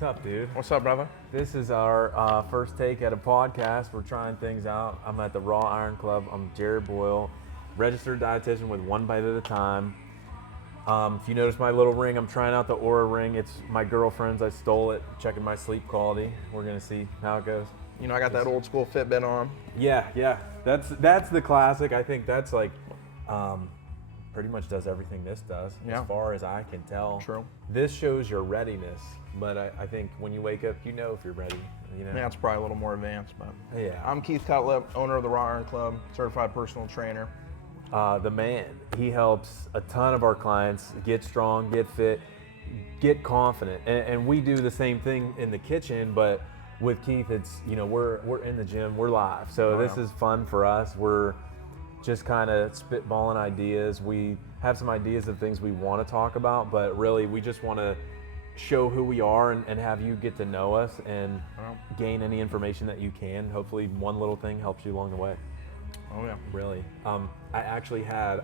What's up, dude? What's up, brother? This is our first take at a podcast. We're trying things out. I'm at the Raw Iron Club. I'm Jarrod Boyle, registered dietitian with One Bite at a Time. If you notice my little ring, I'm trying out the Aura ring. It's my girlfriend's. I stole it, checking my sleep quality. We're going to see how it goes. You know, I got that old school Fitbit on. Yeah. That's the classic. I think that's like pretty much does everything this does, as far as I can tell. True. This shows your readiness, but I think when you wake up, you know if you're ready. You know? Yeah, it's probably a little more advanced, but Yeah. I'm Keith Cutlip, owner of the Raw Iron Club, certified personal trainer. The man, he helps a ton of our clients get strong, get fit, get confident, and we do the same thing in the kitchen. But with Keith, it's we're in the gym, we're live, so this is fun for us. We're just kind of spitballing ideas. We have some ideas of things we want to talk about, but really we just want to show who we are and have you get to know us and gain any information that you can. Hopefully one little thing helps you along the way. Oh yeah. Really. I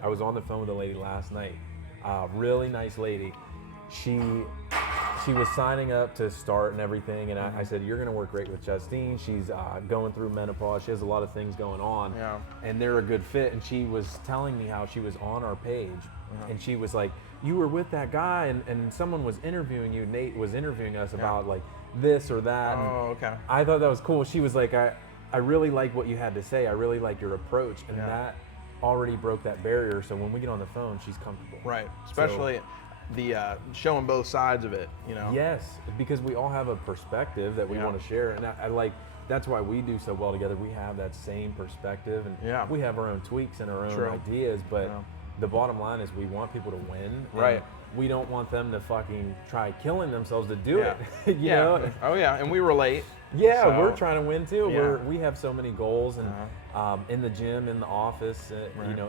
was on the phone with a lady last night, really nice lady. She was signing up to start and everything, and I said, you're gonna work great with Justine. She's going through menopause. She has a lot of things going on, and they're a good fit. And she was telling me how she was on our page, and she was like, you were with that guy, and someone was interviewing you. Nate was interviewing us about like this or that. Oh, okay. I thought that was cool. She was like, I really like what you had to say. I really like your approach, and that already broke that barrier. So when we get on the phone, she's comfortable. Right, especially the showing both sides of it, you know. Yes, because we all have a perspective that we want to share, and I like that's why we do so well together. We have that same perspective, and we have our own tweaks and our own ideas, but the bottom line is we want people to win. Right. We don't want them to fucking try killing themselves to do it. you know? Oh yeah, and we relate. Yeah, So, we're trying to win too. Yeah. We have so many goals, and in the gym, in the office,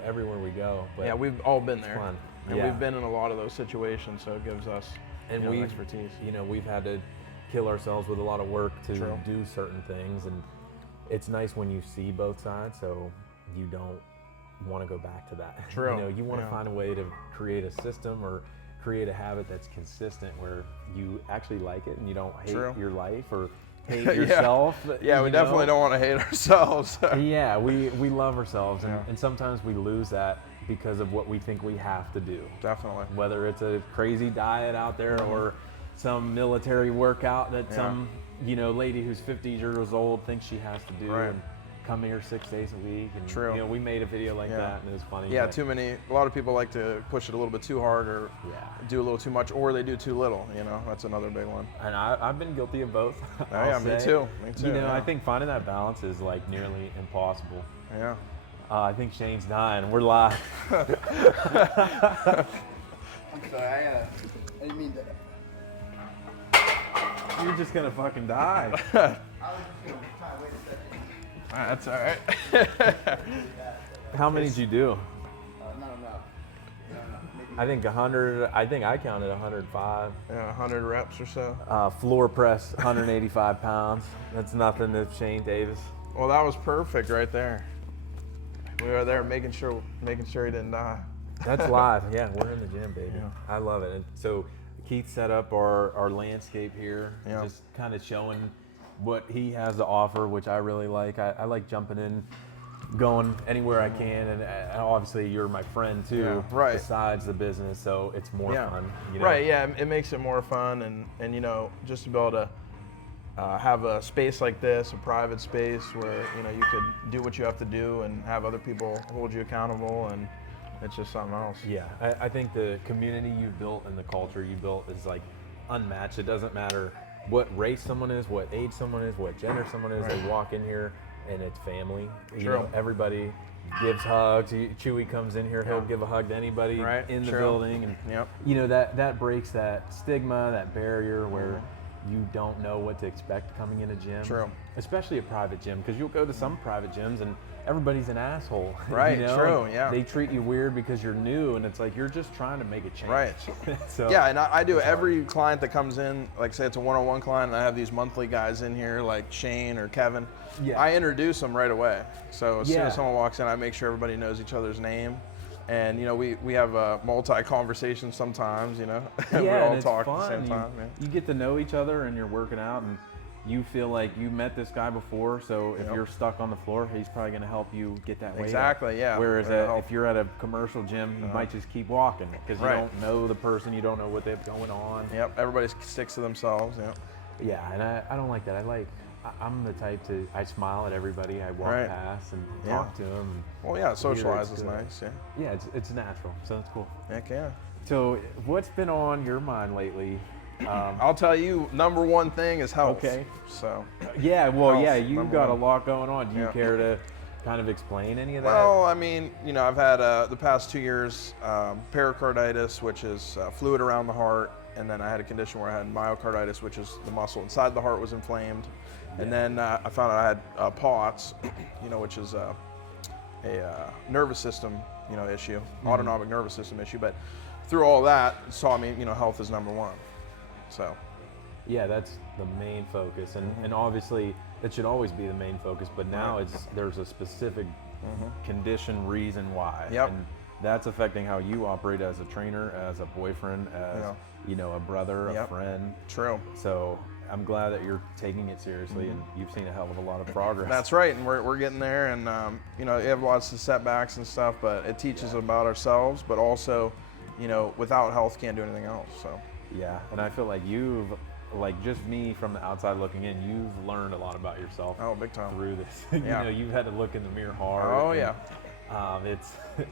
everywhere we go. But yeah, we've all been there. fun. And we've been in a lot of those situations, so it gives us expertise. We've had to kill ourselves with a lot of work to do certain things, and it's nice when you see both sides, so you don't want to go back to that. True. You want to find a way to create a system or create a habit that's consistent where you actually like it and you don't hate your life or hate yourself. Yeah, we definitely don't want to hate ourselves. Yeah, we love ourselves, and sometimes we lose that because of what we think we have to do. Definitely. Whether it's a crazy diet out there or some military workout that some lady who's 50 years old thinks she has to do and come here 6 days a week. And we made a video like that, and it was funny. Yeah, a lot of people like to push it a little bit too hard or do a little too much, or they do too little. That's another big one. And I've been guilty of both. Me too. I think finding that balance is like nearly impossible. Yeah. I think Shane's dying. We're live. I'm sorry, I didn't mean to. You're just gonna fucking die. I was just gonna try to wait a second. That's all right. How many did you do? Not enough. Maybe. I think 100. I think I counted 105. Yeah, 100 reps or so. Floor press, 185 pounds. That's nothing to Shane Davis. Well, that was perfect right there. We were there making sure he didn't die. That's live. Yeah, we're in the gym, baby. Yeah. I love it. And so Keith set up our landscape here, just kind of showing what he has to offer, which I really like. I like jumping in, going anywhere I can, and obviously you're my friend too, besides the business, so it's more fun. Right, yeah, it makes it more fun, and just to be able to have a space like this, a private space where you could do what you have to do and have other people hold you accountable, and it's just something else. Yeah, I think the community you've built and the culture you built is like unmatched. It doesn't matter what race someone is, what age someone is, what gender someone is. They walk in here and it's family. Everybody gives hugs. Chewy comes in here, he'll give a hug to anybody in the building, and that breaks that stigma, that barrier where you don't know what to expect coming in a gym. Especially a private gym, because you'll go to some private gyms and everybody's an asshole. Right, They treat you weird because you're new, and it's like you're just trying to make a change. Right. So, yeah, and I do every client that comes in, like say it's a one-on-one client, and I have these monthly guys in here like Shane or Kevin. I introduce them right away. So as soon as someone walks in, I make sure everybody knows each other's name. And we have a multi-conversation sometimes, we Yeah, all and it's talk fun. at the same time. Yeah. You get to know each other and you're working out and you feel like you met this guy before, so if Yep. you're stuck on the floor, he's probably going to help you get that weight up. Exactly, yeah. Whereas It'll help. if you're at a commercial gym, you might just keep walking because you Right. don't know the person, you don't know what they have going on. Yep, everybody sticks to themselves. Yeah. Yeah, and I don't like that. I'm the type I smile at everybody. I walk Right. past and Yeah. talk to them. Well, yeah, socialize it's is good. nice. Yeah. Yeah, it's natural, so it's cool. Heck yeah. So what's been on your mind lately? I'll tell you, number one thing is health. Okay. So. Yeah, well, Health, yeah, you've number got one. a lot going on. Do you Yeah. care to kind of explain any of that? Well, I mean, I've had the past 2 years pericarditis, which is fluid around the heart, and then I had a condition where I had myocarditis, which is the muscle inside the heart was inflamed, and then I found out I had POTS, which is a nervous system, issue, autonomic nervous system issue. But through all that, it taught me, health is number one. So. Yeah, that's the main focus, and obviously it should always be the main focus. But now there's a specific condition, reason why. Yep. And that's affecting how you operate as a trainer, as a boyfriend, as a brother, a Yep. friend. True. So I'm glad that you're taking it seriously, and you've seen a hell of a lot of progress. That's right, and we're getting there, and you have lots of setbacks and stuff, but it teaches about ourselves, but also, without health, can't do anything else. So. Yeah, and I feel like just me from the outside looking in, you've learned a lot about yourself. Oh, big time. Through this. Yeah. You've had to look in the mirror hard. Oh, and, yeah.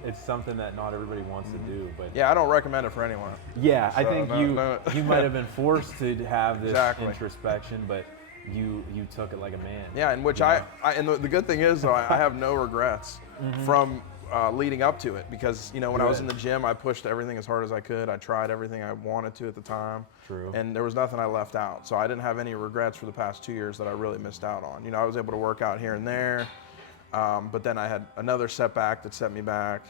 It's something that not everybody wants to do, but Yeah, I don't recommend it for anyone. yeah, I So, think you might have been forced to have this Exactly. introspection, but you took it like a man. Yeah, in which and the good thing is, though, I have no regrets from leading up to it, because when I was in the gym, I pushed everything as hard as I could. I tried everything I wanted to at the time. True. And there was nothing I left out, so I didn't have any regrets for the past 2 years that I really missed out on. I was able to work out here and there, but then I had another setback that set me back.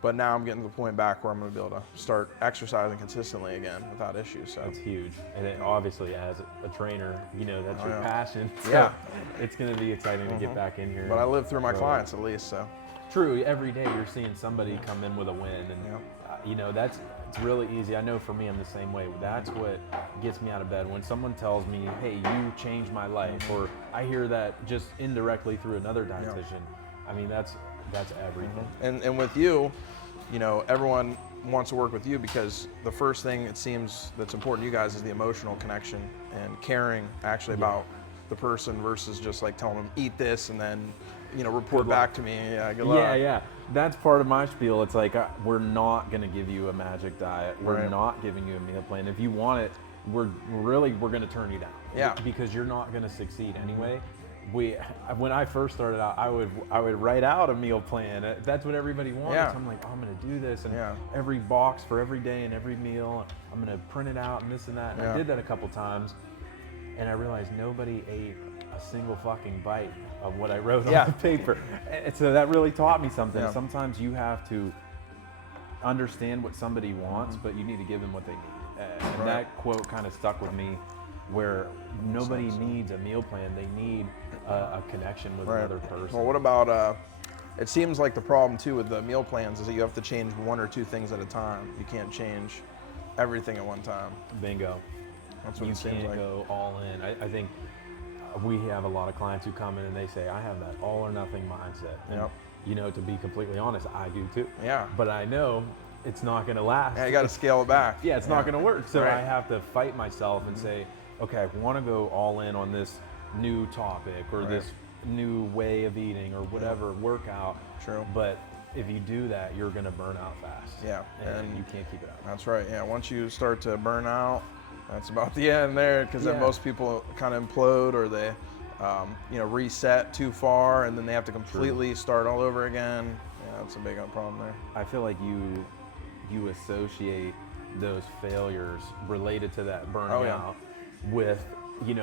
But now I'm getting to the point back where I'm going to be able to start exercising consistently again without issues. So That's huge. And it, obviously, as a trainer, that's your yeah. passion. So Yeah. It's going to be exciting to get back in here. But I live through my grow. clients at least, so. True. Every day you're seeing somebody come in with a win, and it's really easy. I know for me, I'm the same way. That's what gets me out of bed when someone tells me, "Hey, you changed my life," or I hear that just indirectly through another dietitian. I mean, that's everything. And with you, everyone wants to work with you because the first thing it seems that's important to you guys is the emotional connection and caring actually about the person versus just like telling them eat this and then report Good luck. back to me. Yeah, good luck. Yeah. That's part of my spiel. It's like we're not going to give you a magic diet. We're Right. not giving you a meal plan. If you want it, we're going to turn you down. Yeah. Because you're not going to succeed anyway. When I first started out, I would write out a meal plan. That's what everybody wants. Yeah. I'm like, I'm going to do this, and Yeah. every box for every day and every meal, I'm going to print it out and this and that. And I Yeah. did that a couple times, and I realized nobody ate a single fucking bite of what I wrote on the paper. And so that really taught me something. Yeah. Sometimes you have to understand what somebody wants, but you need to give them what they need. And that quote kind of stuck with me, where nobody needs a meal plan. They need a connection with another person. Well, what about, it seems like the problem too with the meal plans is that you have to change one or two things at a time. You can't change everything at one time. Bingo. That's what You it seems can't like. go all in. I think we have a lot of clients who come in and they say, I have that all or nothing mindset. And, Yep. to be completely honest, I do too. Yeah. But I know it's not going to last. Yeah, you got to scale it back. Yeah, it's not going to work. So Right. I have to fight myself and say, okay, I want to go all in on this new topic or this new way of eating or whatever workout. True. But if you do that, you're going to burn out fast. Yeah. And you can't keep it up. That's right. Yeah. Once you start to burn out, that's about the end there, because then Yeah. most people kind of implode or they, reset too far, and then they have to completely start all over again. Yeah, that's a big problem there. I feel like you associate those failures related to that burning Oh, yeah. out with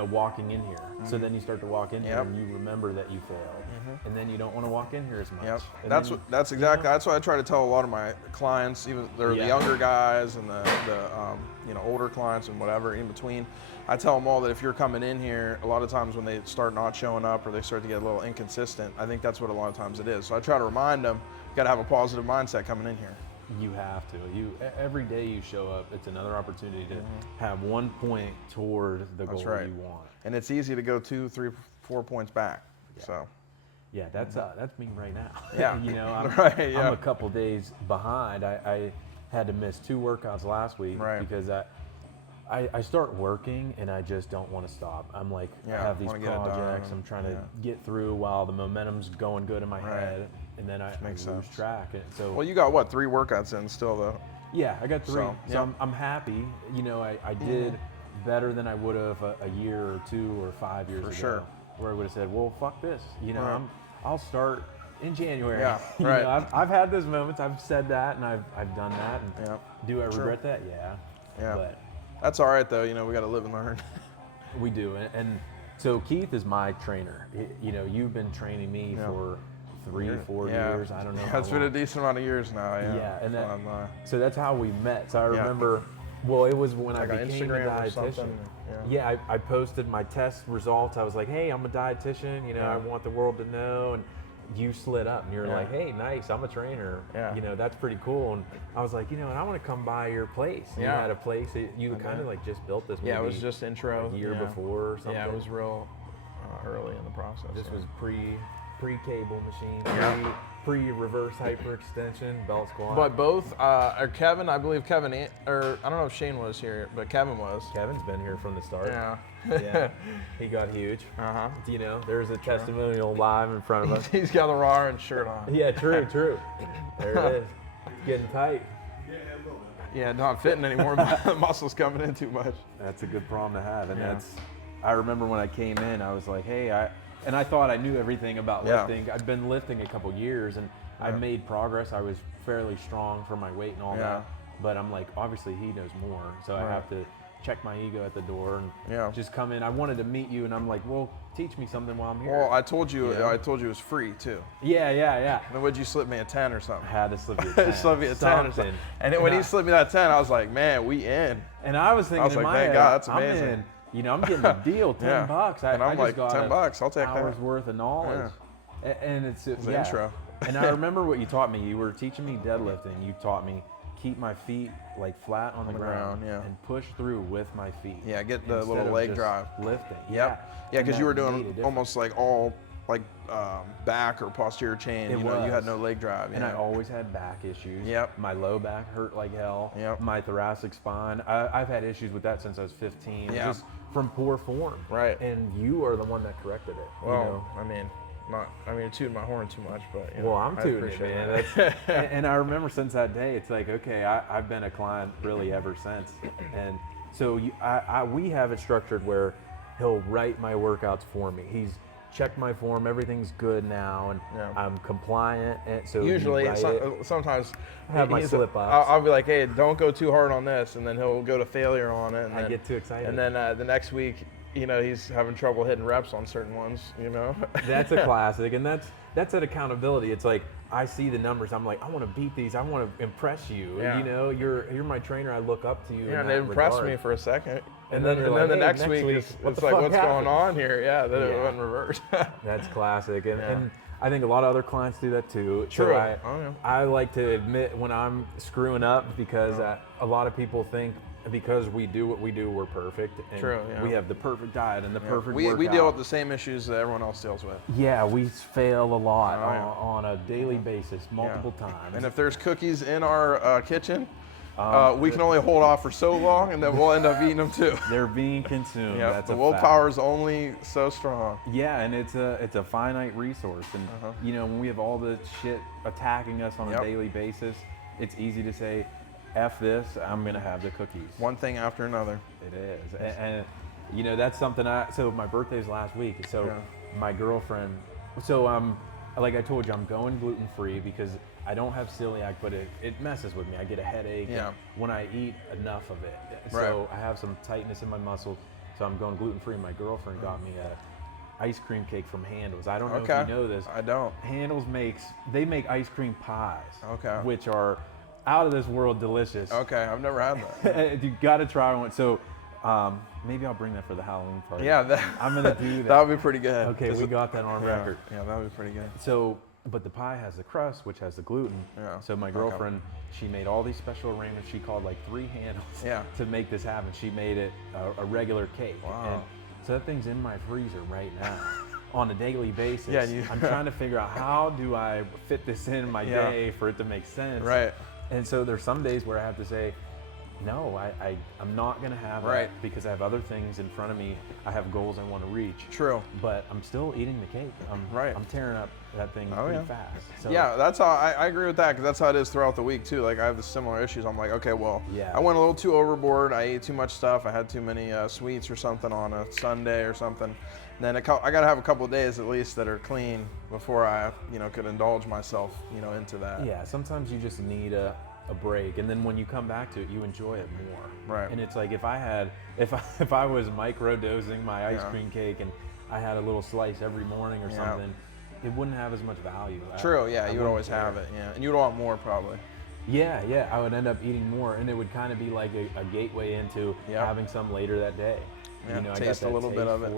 walking in here. So then you start to walk in here Yep. and you remember that you failed, and then you don't want to walk in here as much. Yep. And That's then, what. That's exactly. That's what I try to tell a lot of my clients, even they're the Yeah. younger guys and the older clients and whatever in between. I tell them all that if you're coming in here, a lot of times when they start not showing up or they start to get a little inconsistent, I think that's what a lot of times it is. So I try to remind them, you got to have a positive mindset coming in here. You have to. Every day you show up, it's another opportunity to have 1 point toward the goal right. you want. And it's easy to go 2, 3, 4 points back. So. Yeah, that's me right now. Yeah. You know, I'm, Right, yeah. I'm a couple days behind. I had to miss 2 workouts last week because I start working and I just don't want to stop. I'm like, I have these projects I'm trying to get through while the momentum's going good in my head, and then I lose track. And so, well, you got what, 3 workouts in still though? Yeah, I got 3. So, I'm happy. You know, I did better than I would have a year or 2 or 5 years ago. Sure. Where I would have said, well, fuck this. You know, I'll start in January. Yeah, You right. know, I've had those moments. I've said that, and I've done that. And do I regret that? Yeah. Yeah. But that's all right though. You know, we got to live and learn. we do. And so Keith is my trainer. You know, you've been training me for 3 or 4 years. I don't know. That's been a decent amount of years now. Yeah. And so that's how we met. So I remember. Well, it was when I became Instagram a dietitian. Yeah, I posted my test results. I was like, hey, I'm a dietitian. You know, I want the world to know. And you slid up and you're like, hey, nice, I'm a trainer. You know, that's pretty cool. And I was like, you know, and I want to come by your place. You had a place. You kind of like just built this. Yeah, it was just intro. A year before or something. Yeah, it was real early in the process. This was pre-cable machine, pre-reverse hyperextension, belt squat. But both, or Kevin, I believe Kevin, or I don't know if Shane was here, but Kevin was. Kevin's been here from the start. Yeah. Yeah, he got huge. You know, there's a testimonial live in front of us. He's got the raw and shirt on. Yeah, true. There it is. It's getting tight. Yeah, not fitting anymore. The muscle's coming in too much. That's a good problem to have, and I remember when I came in, I was like, hey, I thought I knew everything about lifting. I'd been lifting a couple years, and I made progress. I was fairly strong for my weight and all that. But I'm like, obviously he knows more, so I have to check my ego at the door and just come in. I wanted to meet you, and I'm like, well, teach me something while I'm here. Well, I told you it was free too. Yeah. Then would you slip me a 10 or something? I had to slip you a 10. Slip me a 10 or something. And then when he slipped me that 10, I was like, man, we in. And I was thinking, in my head, God, that's amazing. I'm in. You know, I'm getting a deal, $10. And I'm I like, just got $10, I'll take hours that. worth of knowledge. And it's the intro. And I remember what you taught me. You were teaching me deadlifting. You taught me keep my feet like flat on the ground and push through with my feet. Yeah, get the little leg drive. Lifting. Yeah, because you were doing almost like all like back or posterior chain. You know, you had no leg drive. And I always had back issues. Yep. My low back hurt like hell. Yep. My thoracic spine. I've had issues with that since I was 15. Yeah. Just from poor form. Right. And you are the one that corrected it. Well, you know? I mean, tooting my horn too much, but you know, well, I'm tooting it, man. And I remember since that day, it's like, okay, I've been a client really ever since. And so we have it structured where he'll write my workouts for me. He's checked my form, everything's good now, and I'm compliant. And so usually, sometimes I have my slip ups. I'll be like, hey, don't go too hard on this, and then he'll go to failure on it. And I get too excited. And then the next week, you know, he's having trouble hitting reps on certain ones, you know. That's a classic, and that's an accountability. It's like I see the numbers, I'm like, I want to beat these, I want to impress you. Yeah. You know, you're my trainer, I look up to you. Yeah, in and that it impressed regard. me for a second. And then the next week it's like, what's going on here? Yeah, then it went reverse. That's classic, and I think a lot of other clients do that too. True. So I like to admit when I'm screwing up because a lot of people think because we do what we do, we're perfect. And we have the perfect diet and the perfect workout. We deal with the same issues that everyone else deals with. Yeah, we fail a lot on a daily basis, multiple times. And if there's cookies in our kitchen, we can only hold off for so long, and then we'll end up eating them too. They're being consumed. Yeah, That's the a willpower is only so strong. Yeah, and it's a finite resource, and you know, when we have all the shit attacking us on a daily basis, it's easy to say, F this, I'm gonna have the cookies. One thing after another. It is, and you know, that's something so my birthday's last week, so my girlfriend, like I told you, I'm going gluten-free because I don't have celiac, but it messes with me. I get a headache when I eat enough of it. So I have some tightness in my muscles, so I'm going gluten-free. My girlfriend got me a ice cream cake from Handel's. I don't know if you know this. I don't. Handel's make ice cream pies, which are out of this world delicious. Okay, I've never had that. You got to try one. So maybe I'll bring that for the Halloween party. Yeah, I'm gonna do that. That would be pretty good. Okay, we got that on record. Yeah, that would be pretty good. So but the pie has the crust, which has the gluten. Yeah. So my girlfriend, she made all these special arrangements. She called like 3 handles to make this happen. She made it a regular cake. Wow. And so that thing's in my freezer right now on a daily basis. Yeah, and I'm trying to figure out how do I fit this in my day for it to make sense. Right. And so there's some days where I have to say, no, I'm not going to have that because I have other things in front of me. I have goals I want to reach. True. But I'm still eating the cake. I'm tearing up that thing pretty fast. So, yeah, that's how I agree with that, because that's how it is throughout the week too. Like I have the similar issues. I'm like, okay, well, I went a little too overboard. I ate too much stuff. I had too many sweets or something on a Sunday or something. And then I got to have a couple of days at least that are clean before I, could indulge myself, into that. Yeah, sometimes you just need a break, and then when you come back to it, you enjoy it more. Right. And it's like if I was micro dosing my ice cream cake and I had a little slice every morning or something, it wouldn't have as much value. True. Yeah, you would always have it. Yeah, and you'd want more probably. Yeah, I would end up eating more, and it would kind of be like a gateway into having some later that day. Yeah, I taste got a little bit of it.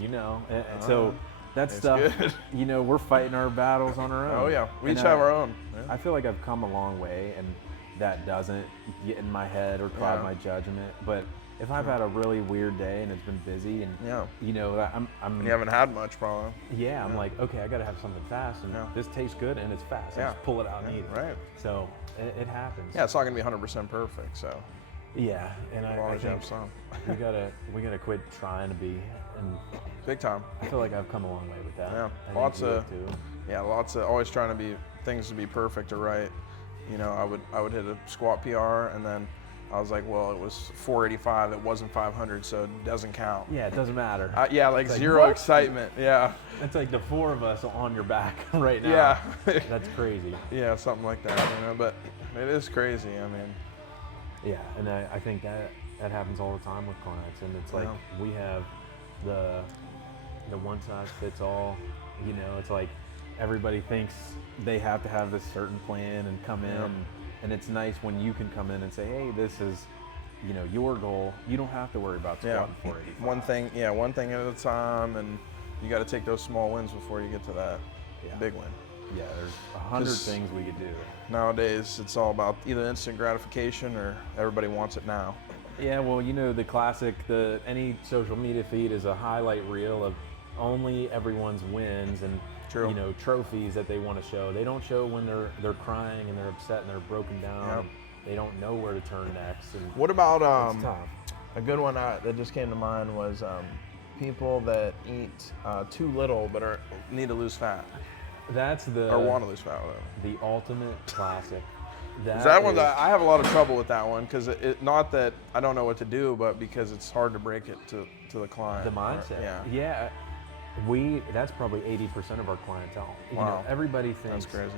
Yeah. And so that stuff, good. We're fighting our battles on our own. Oh yeah, we each have our own. Yeah. I feel like I've come a long way, and that doesn't get in my head or cloud my judgment. But if I've had a really weird day and it's been busy, and I'm you haven't had much probably. Yeah, I'm like, okay, I got to have something fast, and this tastes good and it's fast. I just pull it out and eat it. Right. So it happens. Yeah, it's not gonna be 100% perfect. So. Yeah, and I think some. we gotta quit trying to be, and big time. I feel like I've come a long way with that. Yeah, lots of always trying to be things to be perfect or right. I would hit a squat PR, and then I was like, well, it was 485, it wasn't 500, so it doesn't count. Yeah, it doesn't matter. Like zero excitement. Yeah. It's like the 4 of us on your back right now. Yeah. That's crazy. Yeah, something like that. But it is crazy. I mean. Yeah, and I think that happens all the time with clients, and it's like we have the one size fits all. It's like everybody thinks they have to have this certain plan and come in, and it's nice when you can come in and say, hey, this is your goal. You don't have to worry about squatting 485. One thing at a time, and you got to take those small wins before you get to that big win. Yeah, there's 100 things we could do. Nowadays, it's all about either instant gratification or everybody wants it now. Yeah, well, the classic, any social media feed is a highlight reel of only everyone's wins and trophies that they want to show. They don't show when they're crying and they're upset and they're broken down. They don't know where to turn next. And what about it's tough. A good one that just came to mind was people that eat too little but need to lose fat. That's or want to lose fat. The ultimate classic. That one, I have a lot of trouble with that one, because it not that I don't know what to do, but because it's hard to break it to the client. The mindset. Yeah. That's probably 80% of our clientele. Wow. Everybody thinks that's crazy.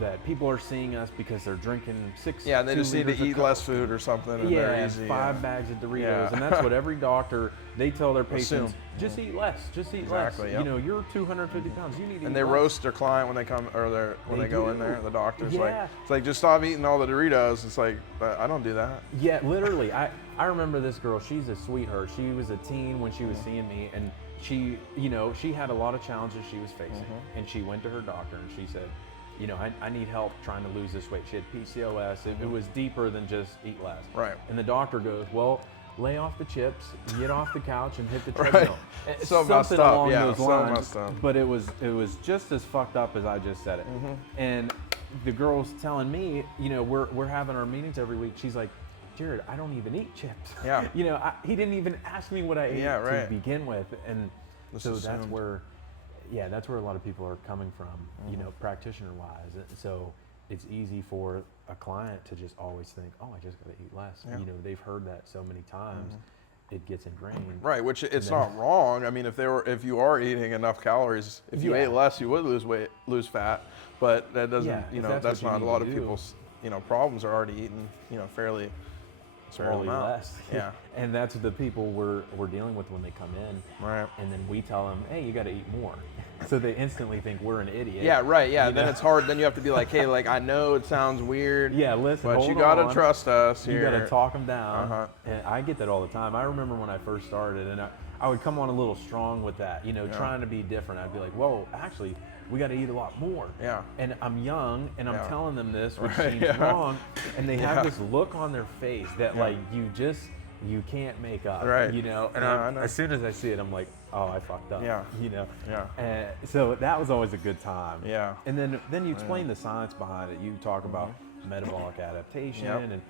That people are seeing us because they're drinking 6. Yeah, they just need to eat less food or something. And they're easy. 5 bags of Doritos, and that's what every doctor, they tell their patients, just eat less, just eat less. Yep. You're 250 pounds, you need to eat less. And they roast their client when they come, or when they go in there. The doctor's like, just stop eating all the Doritos. It's like, I don't do that. Yeah, literally. I remember this girl. She's a sweetheart. She was a teen when she was seeing me, and she, she had a lot of challenges she was facing, and she went to her doctor and she said, I need help trying to lose this weight. She had PCOS. It was deeper than just eat less. Right. And the doctor goes, well, lay off the chips, get off the couch, and hit the treadmill. So messed up. Along those lines. Messed up. But it was just as fucked up as I just said it. And the girl's telling me, we're having our meetings every week. She's like, Jarrod, I don't even eat chips. Yeah. He didn't even ask me what I ate to begin with. And so that's where a lot of people are coming from, practitioner-wise. So it's easy for a client to just always think, oh, I just got to eat less. Yeah. They've heard that so many times, it gets ingrained. Right, which it's not wrong. I mean, if you are eating enough calories, if you ate less, you would lose fat. But that doesn't, that's not a lot of people's, problems are already eating, fairly less. Yeah. And that's the people we're dealing with when they come in. Right. And then we tell them, hey, you got to eat more. So they instantly think we're an idiot. Yeah, right. Yeah. Then it's hard. Then you have to be like, hey, I know it sounds weird. Yeah, listen. But you got to trust us here. You got to talk them down. And I get that all the time. I remember when I first started, and I would come on a little strong with that, trying to be different. I'd be like, whoa, actually, we got to eat a lot more. Yeah. And I'm young, and I'm telling them this, which Right, seems yeah. wrong, and they have this look on their face that Yeah. like you can't make up. Right. And I know. as soon as I see it, I'm like, oh, I fucked up. Yeah. Yeah. And so that was always a good time. Yeah. And then you explain the science behind it. You talk about metabolic adaptation, and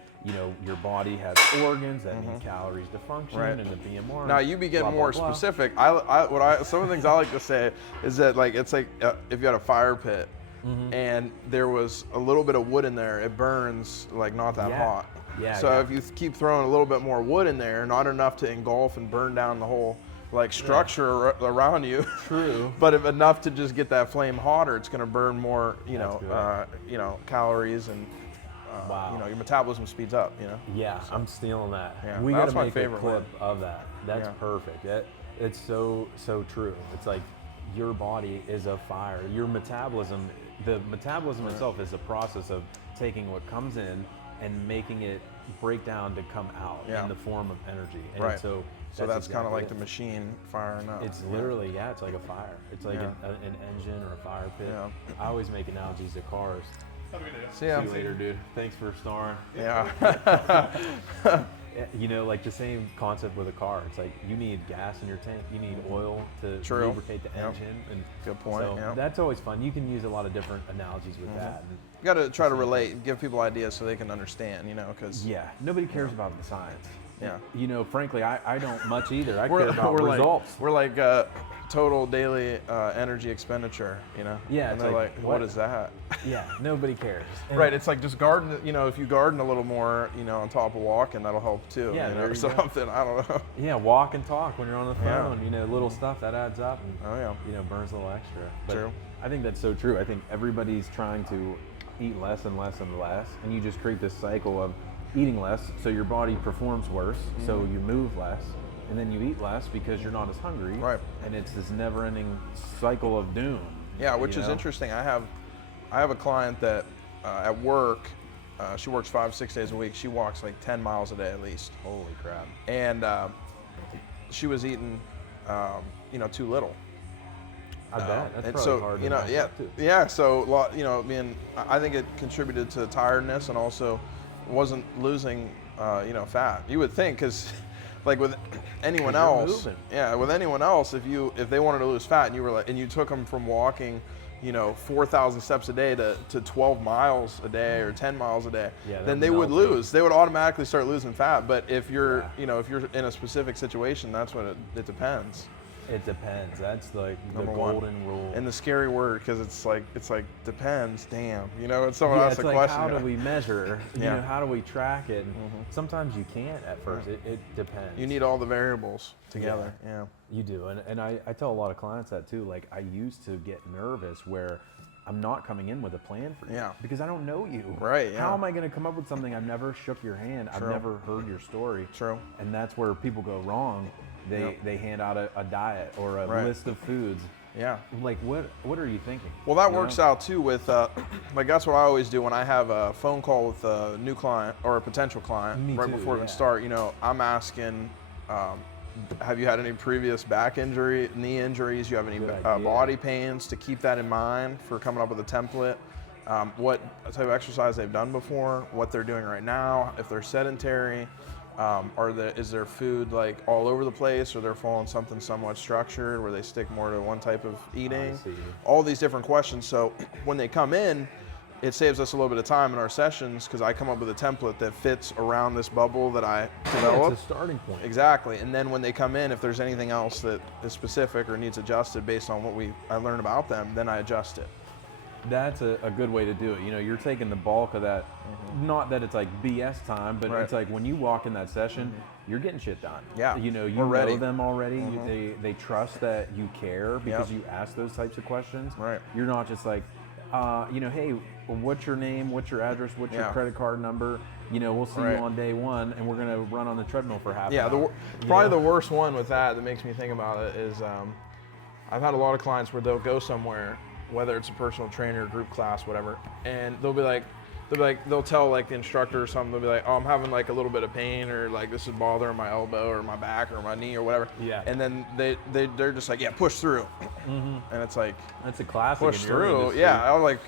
your body has organs that need calories to function, Right. and the BMR. Now you be getting blah, more blah, blah. specific. Some of the things I like to say is that like it's like if you had a fire pit and there was a little bit of wood in there, it burns like not that hot. Yeah, So yeah. if you keep throwing a little bit more wood in there, not enough to engulf and burn down the whole like structure around you. True. But if enough to just get that flame hotter, it's going to burn more, That's calories and Wow. your metabolism speeds up. Yeah, I'm stealing that. Yeah, We that's got to my make favorite a clip word. of that. That's Yeah. perfect. It's so true. It's like your body is a fire. Your metabolism, the metabolism itself is a process of taking what comes in and making it break down to come out in the form of energy. And Right. so that's kind of exactly like it. the machine firing up. It's literally, it's like a fire. It's like Yeah. an engine or a fire pit. Yeah. I always make analogies to cars. See ya. See you later, dude. Thanks for starring. Yeah. Like the same concept with a car. It's like you need gas in your tank. You need oil to True. lubricate the Yep. engine. And Good point, So yeah. that's always fun. You can use a lot of different analogies with that. And You got to try to relate and give people ideas so they can understand, because yeah, nobody cares about the science. Yeah. Frankly, I don't much either. I care about we're results. We're like total daily energy expenditure, Yeah, And it's they're like, like, what is that? Yeah, nobody cares. And Right, it's like just garden. If you garden a little more, on top of walking, that'll help too. Yeah, there or you go. something. I don't know. Yeah, walk and talk when you're on the Yeah. phone. Little stuff that adds up. And, Oh yeah. Burns a little extra. But True. I think that's so true. I think everybody's trying to eat less and less and less, and you just create this cycle of eating less, so your body performs worse, so you move less, and then you eat less because you're not as hungry. Right. And it's this never-ending cycle of doom. Yeah, which is interesting. I have a client that at work, she works 5-6 days a week. She walks like 10 miles a day at least. Holy crap. And she was eating, too little. I bet. That's and probably so hard to mess up, too. yeah. So I think it contributed to tiredness and also wasn't losing, fat. You would think, because like with anyone 'Cause you're else, moving. with anyone else, if they wanted to lose fat and you took them from walking, 4,000 steps a day to 12 miles a day or 10 miles a day, Yeah, then they're they would melting. lose. They would automatically start losing fat. But if you're, if you're in a specific situation, that's what it depends. It depends. That's like the Number one. golden rule. And the scary word, because it's like depends. Damn, when someone Yeah, asks it's a like, question, how you're do like, we measure? Yeah. How do we track it? And sometimes you can't at first. It depends. you need all the variables together. Yeah. You do. And I tell a lot of clients that too. Like, I used to get nervous where I'm not coming in with a plan for you. Yeah. Because I don't know you. Right, yeah. How am I going to come up with something? I've never shook your hand. True. I've never heard your story. True. And that's where people go wrong. They hand out a diet or a Right. list of foods. Yeah. Like, what are you thinking? Well, that You works know? out too with, like that's what I always do when I have a phone call with a new client or a potential client Me right too, before we yeah. start. I'm asking, have you had any previous back injury, knee injuries? You have any Good idea. body pains, to keep that in mind for coming up with a template. What type of exercise they've done before, what they're doing right now, if they're sedentary. Is their food like all over the place, or they're following something somewhat structured where they stick more to one type of eating? see. All these different questions. So when they come in, it saves us a little bit of time in our sessions because I come up with a template that fits around this bubble that I develop. It's a starting point. Exactly. And then when they come in, if there's anything else that is specific or needs adjusted based on what I learned about them, then I adjust it. That's a good way to do it. You're taking the bulk of that, not that it's like BS time, but Right. it's like when you walk in that session, you're getting shit done. Yeah, You we're ready. know them already. They trust that you care because Yep. you ask those types of questions. Right. You're not just like, hey, what's your name? What's your address? What's your Yeah. credit card number? We'll see Right. you on day one, and we're going to run on the treadmill for half Yeah, an hour. probably the worst one with that makes me think about it is I've had a lot of clients where they'll go somewhere, whether it's a personal trainer, group class, whatever, and they'll be like, they'll tell like the instructor or something. They'll be like, oh, I'm having like a little bit of pain, or like this is bothering my elbow or my back or my knee or whatever. Yeah. And then they're just like, yeah, push through. And it's like, That's a classic. push in your through. industry. Yeah, I'm like,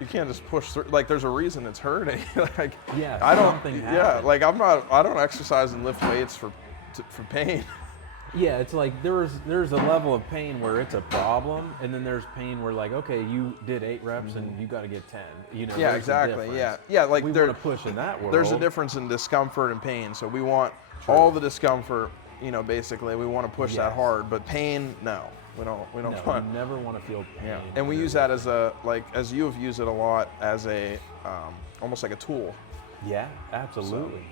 you can't just push through. Like, there's a reason it's hurting. Like, Yeah, I don't. something Yeah, happened. like I don't exercise and lift weights for pain. Yeah, it's like there's a level of pain where it's a problem, and then there's pain where like, okay, you did 8 reps and you got to get 10. You know. Yeah, there's a exactly. difference. Yeah. Like we there, want to push in that world. there's a difference in discomfort and pain. So we want all the discomfort. You know, basically, we want to push that Yes. hard, but pain, no, we don't No, want. you never want to feel pain. Yeah, and we use that as as you have used it a lot as a almost like a tool. Yeah, absolutely.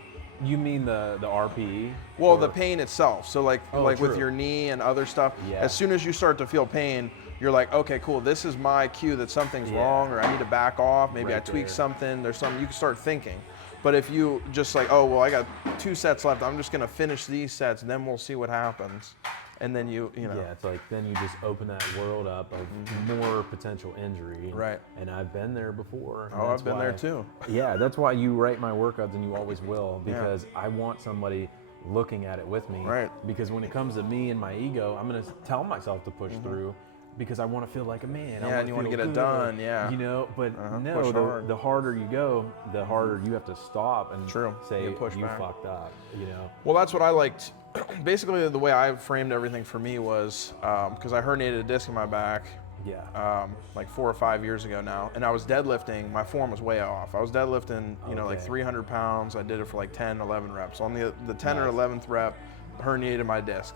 You mean the RPE? Well, Or- the pain itself. So like Oh, with true. your knee and other stuff, Yeah. as soon as you start to feel pain, you're like, okay, cool. This is my cue that something's Yeah. wrong, or I need to back off. Maybe Right I tweaked there. something. There's something you can start thinking. But if you just like, oh well, I got 2 sets left. I'm just gonna finish these sets, and then we'll see what happens. And then you know. Yeah, it's like then you just open that world up of more potential injury. Right. And I've been there before. and Oh, that's I've been there why- too. Yeah, that's why you write my workouts, and you always will, because I want somebody looking at it with me. Right. Because when it comes to me and my ego, I'm gonna tell myself to push through, because I want to feel like a man. Yeah, and you wanna feel get it good, done, yeah. You know, but Push no, hard. the harder you go, the harder you have to stop and True. say You push back. fucked up. You know. Well, that's what I liked. Basically, the way I framed everything for me was because I herniated a disc in my back Yeah. like 4 or 5 years ago now, and I was deadlifting. My form was way off. I was deadlifting, like Okay. 300 pounds. I did it for like 10, 11 reps. On the 10 or Nice. 11th rep, herniated my disc.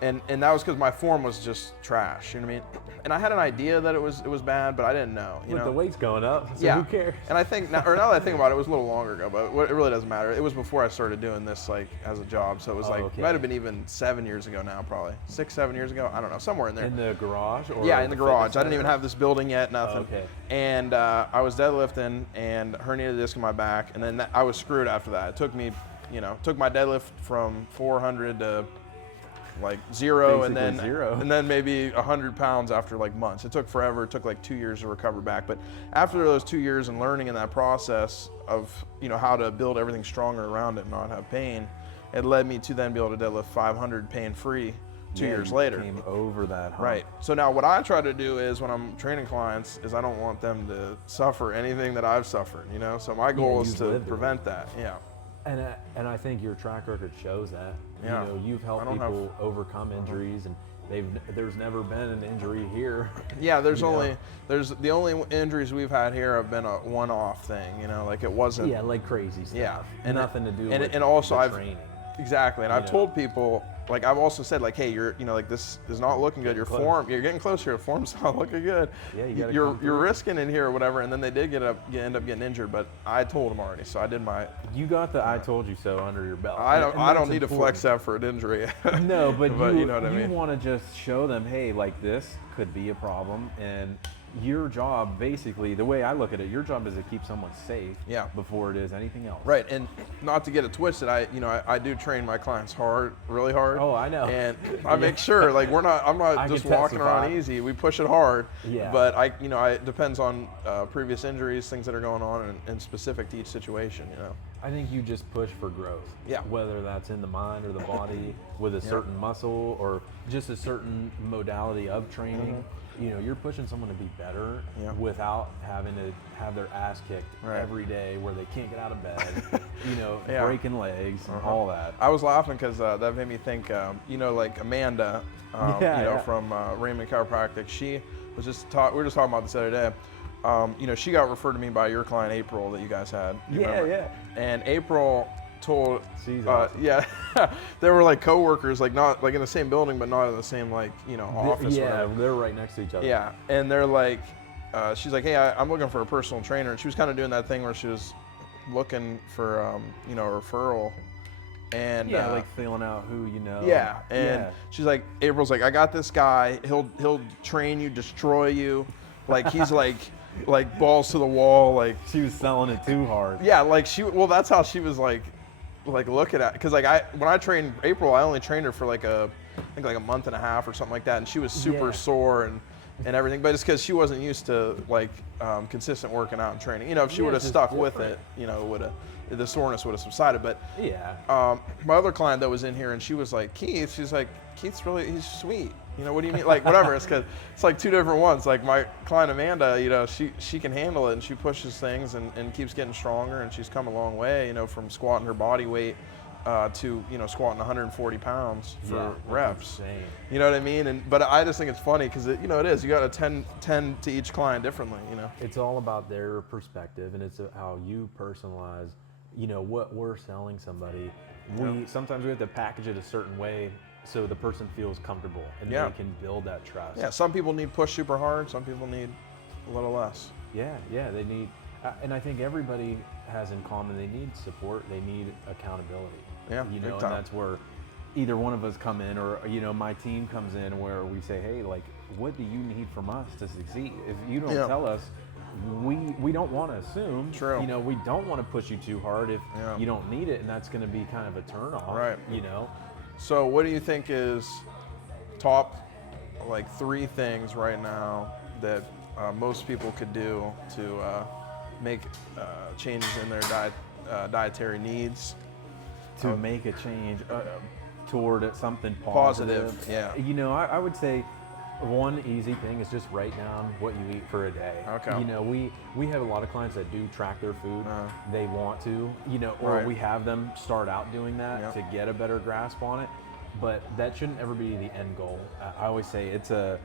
And that was because my form was just trash, you know what I mean? And I had an idea that it was bad, but I didn't know, you Look, know? the weight's going up, so Yeah. who cares? And I think, now that I think about it, it was a little longer ago, but it really doesn't matter. It was before I started doing this like as a job, so it was Oh, like, okay. might have been even 7 years ago now, probably 6, 7 years ago. I don't know, somewhere in there. In the garage? Or Yeah, in the garage. fitness I didn't even center? have this building yet, nothing. Okay. And I was deadlifting and herniated a disc in my back, and then I was screwed after that. It took me, took my deadlift from 400 to like 0, and then Basically 0. and then maybe 100 pounds after like months. It took forever. It took like 2 years to recover back. But after those 2 years and learning in that process of how to build everything stronger around it and not have pain, it led me to then be able to deadlift 500 pain free 2 Yeah, years you later. Came over that hump. Right. So now what I try to do is when I'm training clients is I don't want them to suffer anything that I've suffered, So my goal is you've to lived it. prevent that. Yeah. And I think your track record shows that. Yeah. You've helped I don't have- people overcome injuries, and there's never been an injury here. Yeah, there's You know? the only injuries we've had here have been a one-off thing, like it wasn't. Yeah, like crazy stuff. Yeah, and nothing to do and, with and also the I've training. exactly, and I've know? told people, like I've also said, like, hey, you're, like this is not looking good. Your close. form, you're getting closer. Your form's not looking good. Yeah, you gotta you're come through. risking it here or whatever. And then they did end up getting injured, but I told them already, so I did my. You got the "I told you so" under your belt. I and don't that's need to flex important. that for an injury. No, but you know what I mean. want to just show them, hey, like this could be a problem, and your job, basically, the way I look at it, your job is to keep someone safe. Yeah. Before it is anything else. Right, and not to get it twisted, I do train my clients hard, really hard. Oh, I know. And I make sure, like, I'm not I just can walking around testify. easy. We push it hard. Yeah. But it depends on previous injuries, things that are going on, and specific to each situation. I think you just push for growth. Yeah. Whether that's in the mind or the body, with a certain muscle or just a certain modality of training. You're pushing someone to be better Yeah. without having to have their ass kicked Right. every day where they can't get out of bed, Yeah. breaking legs and all that. I was laughing because that made me think, like Amanda, Yeah. from Raymond Chiropractic. She was we were just talking about this the other day. She got referred to me by your client April that you guys had. You Yeah, remember? yeah. And April told, She's awesome. yeah, they were like coworkers, like not like in the same building, but not in the same office. Yeah, whatever. they're right next to each other. Yeah, and they're like, she's like, hey, I'm looking for a personal trainer, and she was kind of doing that thing where she was looking for, a referral, and Yeah, like feeling out who you know. yeah, and Yeah. she's like, April's like, I got this guy, he'll train you, destroy you, like he's like balls to the wall, like She was selling it too hard. yeah, like that's how she was like looking at, because like when I trained April, I only trained her for I think like a month and a half or something like that, and she was super Yeah. sore, and and everything, but it's because she wasn't used to like consistent working out and training. You know, if she Yeah, would have it's just stuck with different. it, you know, the soreness would have subsided. But Yeah. my other client that was in here, and she was like, she's like, Keith's he's sweet. You know, what do you mean? Like, whatever. It's because it's like two different ones. Like my client Amanda, you know, she can handle it, and she pushes things and keeps getting stronger, and she's come a long way, you know, from squatting her body weight to, you know, squatting 140 pounds for Yeah, that's reps. insane. You know what I mean? But I just think it's funny because, you know, it is. You got to tend to each client differently, you know? It's all about their perspective, and it's how you personalize, you know, what we're selling somebody. Sometimes we have to package it a certain way so the person feels comfortable and they can build that trust. Yeah, some people need push super hard. Some people need a little less. Yeah, they need, and I think everybody has in common, they need support, they need accountability. Yeah, you big know, and time. that's where either one of us come in, or, you know, my team comes in, where we say, hey, like, what do you need from us to succeed? If you don't tell us, we don't want to assume. True. You know, we don't want to push you too hard if Yeah. you don't need it, and that's going to be kind of a turn off. Right. You know. So what do you think is top, like, 3 things right now that most people could do to make changes in their dietary needs? To make a change toward something Positive, positive. yeah. You know, I would say one easy thing is just write down what you eat for a day. Okay. You know, we have a lot of clients that do track their food. They want to, you know, or Right. we have them start out doing that Yep. to get a better grasp on it. But that shouldn't ever be the end goal. I always say it's a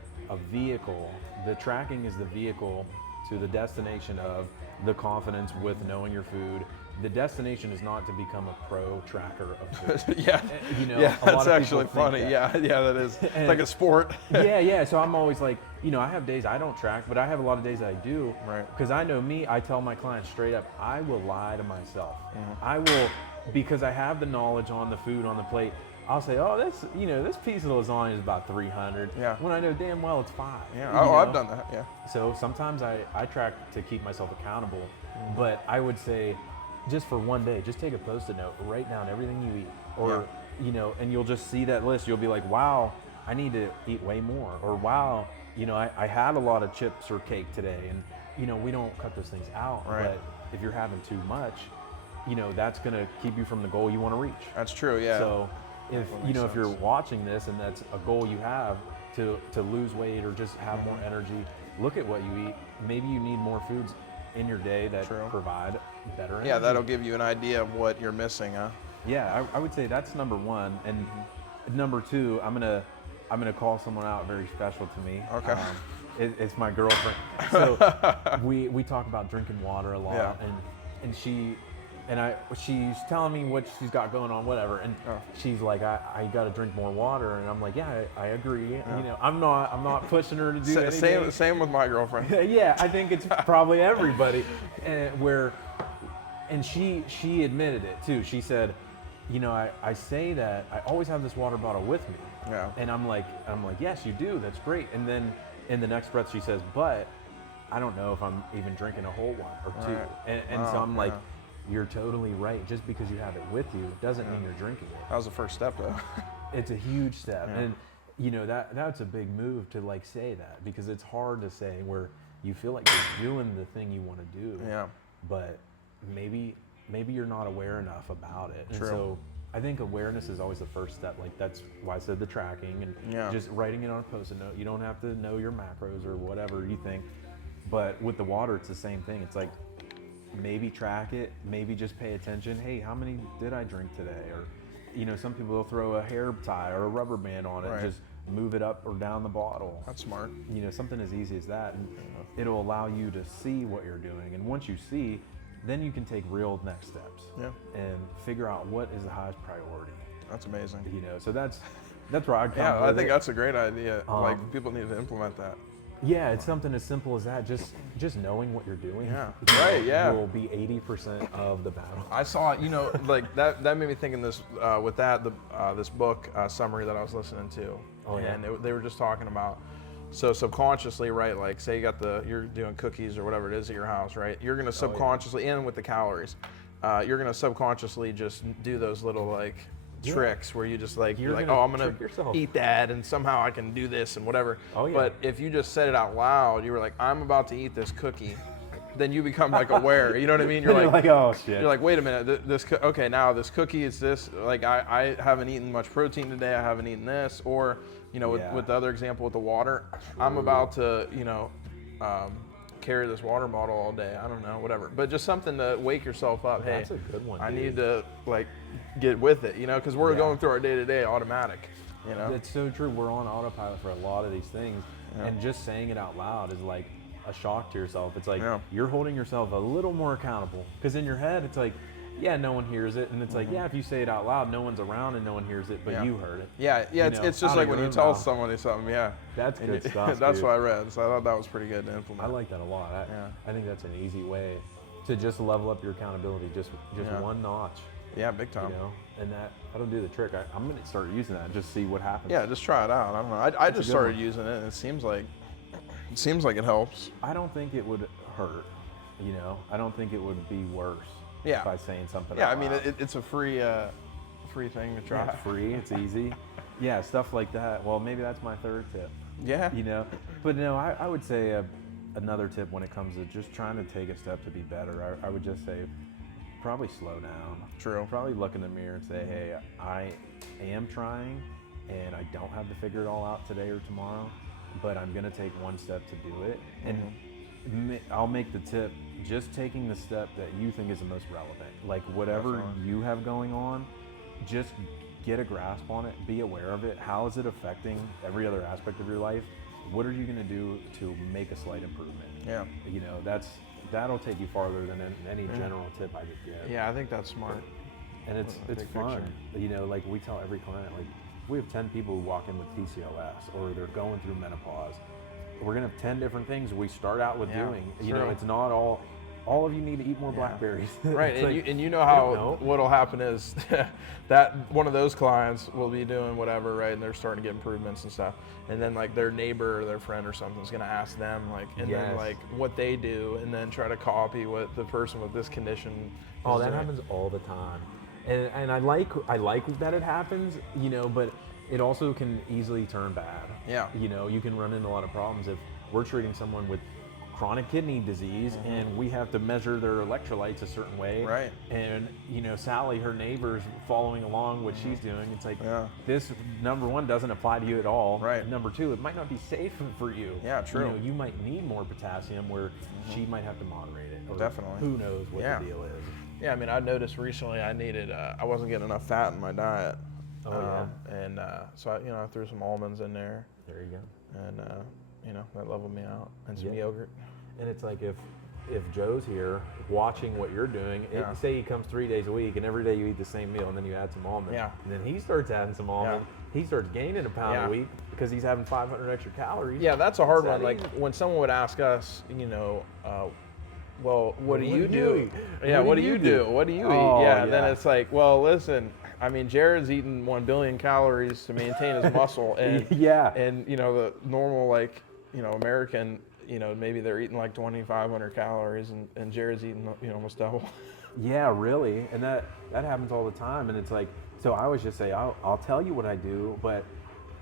vehicle. The tracking is the vehicle to the destination of the confidence with knowing your food. The destination is not to become a pro tracker of food. Yeah, You know, yeah, a lot that's of people actually think funny. that. Yeah, that is. It's like a sport. yeah. So I'm always like, you know, I have days I don't track, but I have a lot of days I do. Right. Because I know me, I tell my clients straight up, I will lie to myself. Mm-hmm. I will, because I have the knowledge on the food on the plate. I'll say, oh, this piece of lasagna is about 300. Yeah. When I know damn well it's 5. Yeah, you know? I've done that. Yeah. So sometimes I track to keep myself accountable, but I would say just for one day, just take a Post-it note, write down everything you eat, or, you know, and you'll just see that list. You'll be like, wow, I need to eat way more, or wow, you know, I had a lot of chips or cake today, and, you know, we don't cut those things out, Right. but if you're having too much, you know, that's going to keep you from the goal you want to reach. That's true. Yeah. So if, Definitely you know, makes if you're sense. watching this and that's a goal you have to lose weight or just have more energy, look at what you eat. Maybe you need more foods in your day that True. provide better energy. Yeah, that'll give you an idea of what you're missing, huh? Yeah, I would say that's number one. And number 2, I'm gonna call someone out very special to me. Okay. It's my girlfriend. So we talk about drinking water a lot, Yeah. and she's telling me what she's got going on, whatever, and she's like, I got to drink more water, and I'm like, yeah, I agree. You know, I'm not pushing her to do anything. Same with my girlfriend. Yeah, I think it's probably everybody, and she admitted it too. She said, you know, I say that I always have this water bottle with me. Yeah. And I'm like, yes, you do. That's great. And then in the next breath, she says, but I don't know if I'm even drinking a whole one or 2. Right. And so I'm like, yeah. you're totally right. Just because you have it with you doesn't mean you're drinking it. That was the first step, though. It's a huge step. Yeah. And you know, that's a big move to like say that, because it's hard to say where you feel like you're doing the thing you want to do. Yeah. But maybe you're not aware enough about it. And True. so I think awareness is always the first step. Like that's why I said the tracking and just writing it on a Post-it note. You don't have to know your macros or whatever you think. But with the water, it's the same thing. It's like maybe track it, maybe just pay attention. Hey, how many did I drink today? Or, you know, some people will throw a hair tie or a rubber band on it and just move it up or down the bottle. That's smart. You know, something as easy as that. And it'll allow you to see what you're doing. And once you see, then you can take real next steps and figure out what is the highest priority. That's amazing. You know, so that's where I come Yeah, I with think it. that's a great idea. Like people need to implement that. Yeah, it's something as simple as that. Just knowing what you're doing. Yeah. you know, Right, yeah. Will be 80% of the battle. I saw, you know, like that made me think in this, with that, this book summary that I was listening to. Oh, yeah. And they were just talking about, so subconsciously, right, like say you're doing cookies or whatever it is at your house, right? You're going to subconsciously, and with the calories, you're going to subconsciously just do those little like tricks where you just like, you're like, gonna oh, I'm going trick yourself. to eat that and somehow I can do this and whatever. Oh, yeah. But if you just said it out loud, you were like, I'm about to eat this cookie, then you become like aware. You know what I mean? You're like, oh shit. You're like, wait a minute, okay, now this cookie is this, like I haven't eaten much protein today, I haven't eaten this, or, you know, with the other example with the water, I'm about to, you know, carry this water bottle all day, I don't know, whatever. But just something to wake yourself up, hey, That's a good one, I dude. need to like get with it, you know, because we're going through our day-to-day automatic, you know? That's so true. We're on autopilot for a lot of these things, and just saying it out loud is like a shock to yourself. It's like you're holding yourself a little more accountable, because in your head it's like, yeah, no one hears it, and it's like, yeah, if you say it out loud, no one's around and no one hears it, but you heard it. Yeah, You know, it's just out like of when your you own tell mouth. somebody something, That's And good stuff. That's dude. what I read, so I thought that was pretty good to implement. I like that a lot. I think that's an easy way to just level up your accountability, just one notch. Yeah, big time. You know, and that'll do the trick. I'm gonna start using that, just see what happens. Yeah, just try it out. I don't know. I just good started one. using it, and it seems like it helps. I don't think it would hurt. You know, I don't think it would be worse. Yeah. By saying something. Yeah, out I mean, loud. it's a free thing to try. Yeah, it's free. It's easy. Yeah, stuff like that. Well, maybe that's my third tip. Yeah. You know, but no, I would say another tip when it comes to just trying to take a step to be better. I would just say probably slow down. True. Probably look in the mirror and say, hey, I am trying, and I don't have to figure it all out today or tomorrow, but I'm gonna take one step to do it, and I'll make the tip. Just taking the step that you think is the most relevant, like whatever you have going on, just get a grasp on it, be aware of it. How is it affecting every other aspect of your life? What are you going to do to make a slight improvement? Yeah. You know, that'll take you farther than any general tip I could give. Yeah, I think that's smart. And it's big fun. picture. You know, like we tell every client, like we have 10 people who walk in with PCOS or they're going through menopause. We're gonna have 10 different things we start out with doing. You know, it's not all of you need to eat more blackberries. Right, It's and you know how what'll happen is that one of those clients will be doing whatever, right, and they're starting to get improvements and stuff, and then like their neighbor or their friend or something is gonna ask them like, and then like what they do, and then try to copy what the person with this condition. Oh, is that doing. happens all the time, and I like that it happens, you know, but it also can easily turn bad. Yeah. You know, you can run into a lot of problems if we're treating someone with chronic kidney disease and we have to measure their electrolytes a certain way. Right. And, you know, Sally, her neighbor's following along what she's doing. It's like, this, number one, doesn't apply to you at all. Right. Number two, it might not be safe for you. Yeah, true. You know, you might need more potassium where she might have to moderate it. Or Definitely. Who knows what the deal is. Yeah, I mean, I noticed recently I needed, I wasn't getting enough fat in my diet. And so I threw some almonds in there. There you go. And that leveled me out, and some yogurt. And it's like if Joe's here watching what you're doing, say he comes 3 days a week and every day you eat the same meal and then you add some almonds, and then he starts adding some almonds, he starts gaining a pound a week because he's having 500 extra calories. Yeah, that's a hard one. Like when someone would ask us, well, what do you do? Yeah, what do you do? What do you eat? Yeah, then it's like, well, listen, I mean, Jarrod's eating 1 billion calories to maintain his muscle, and and the normal American, maybe they're eating like 2,500 calories, and Jarrod's eating almost double. Yeah, really, and that happens all the time, and it's like, so I always just say, I'll tell you what I do, but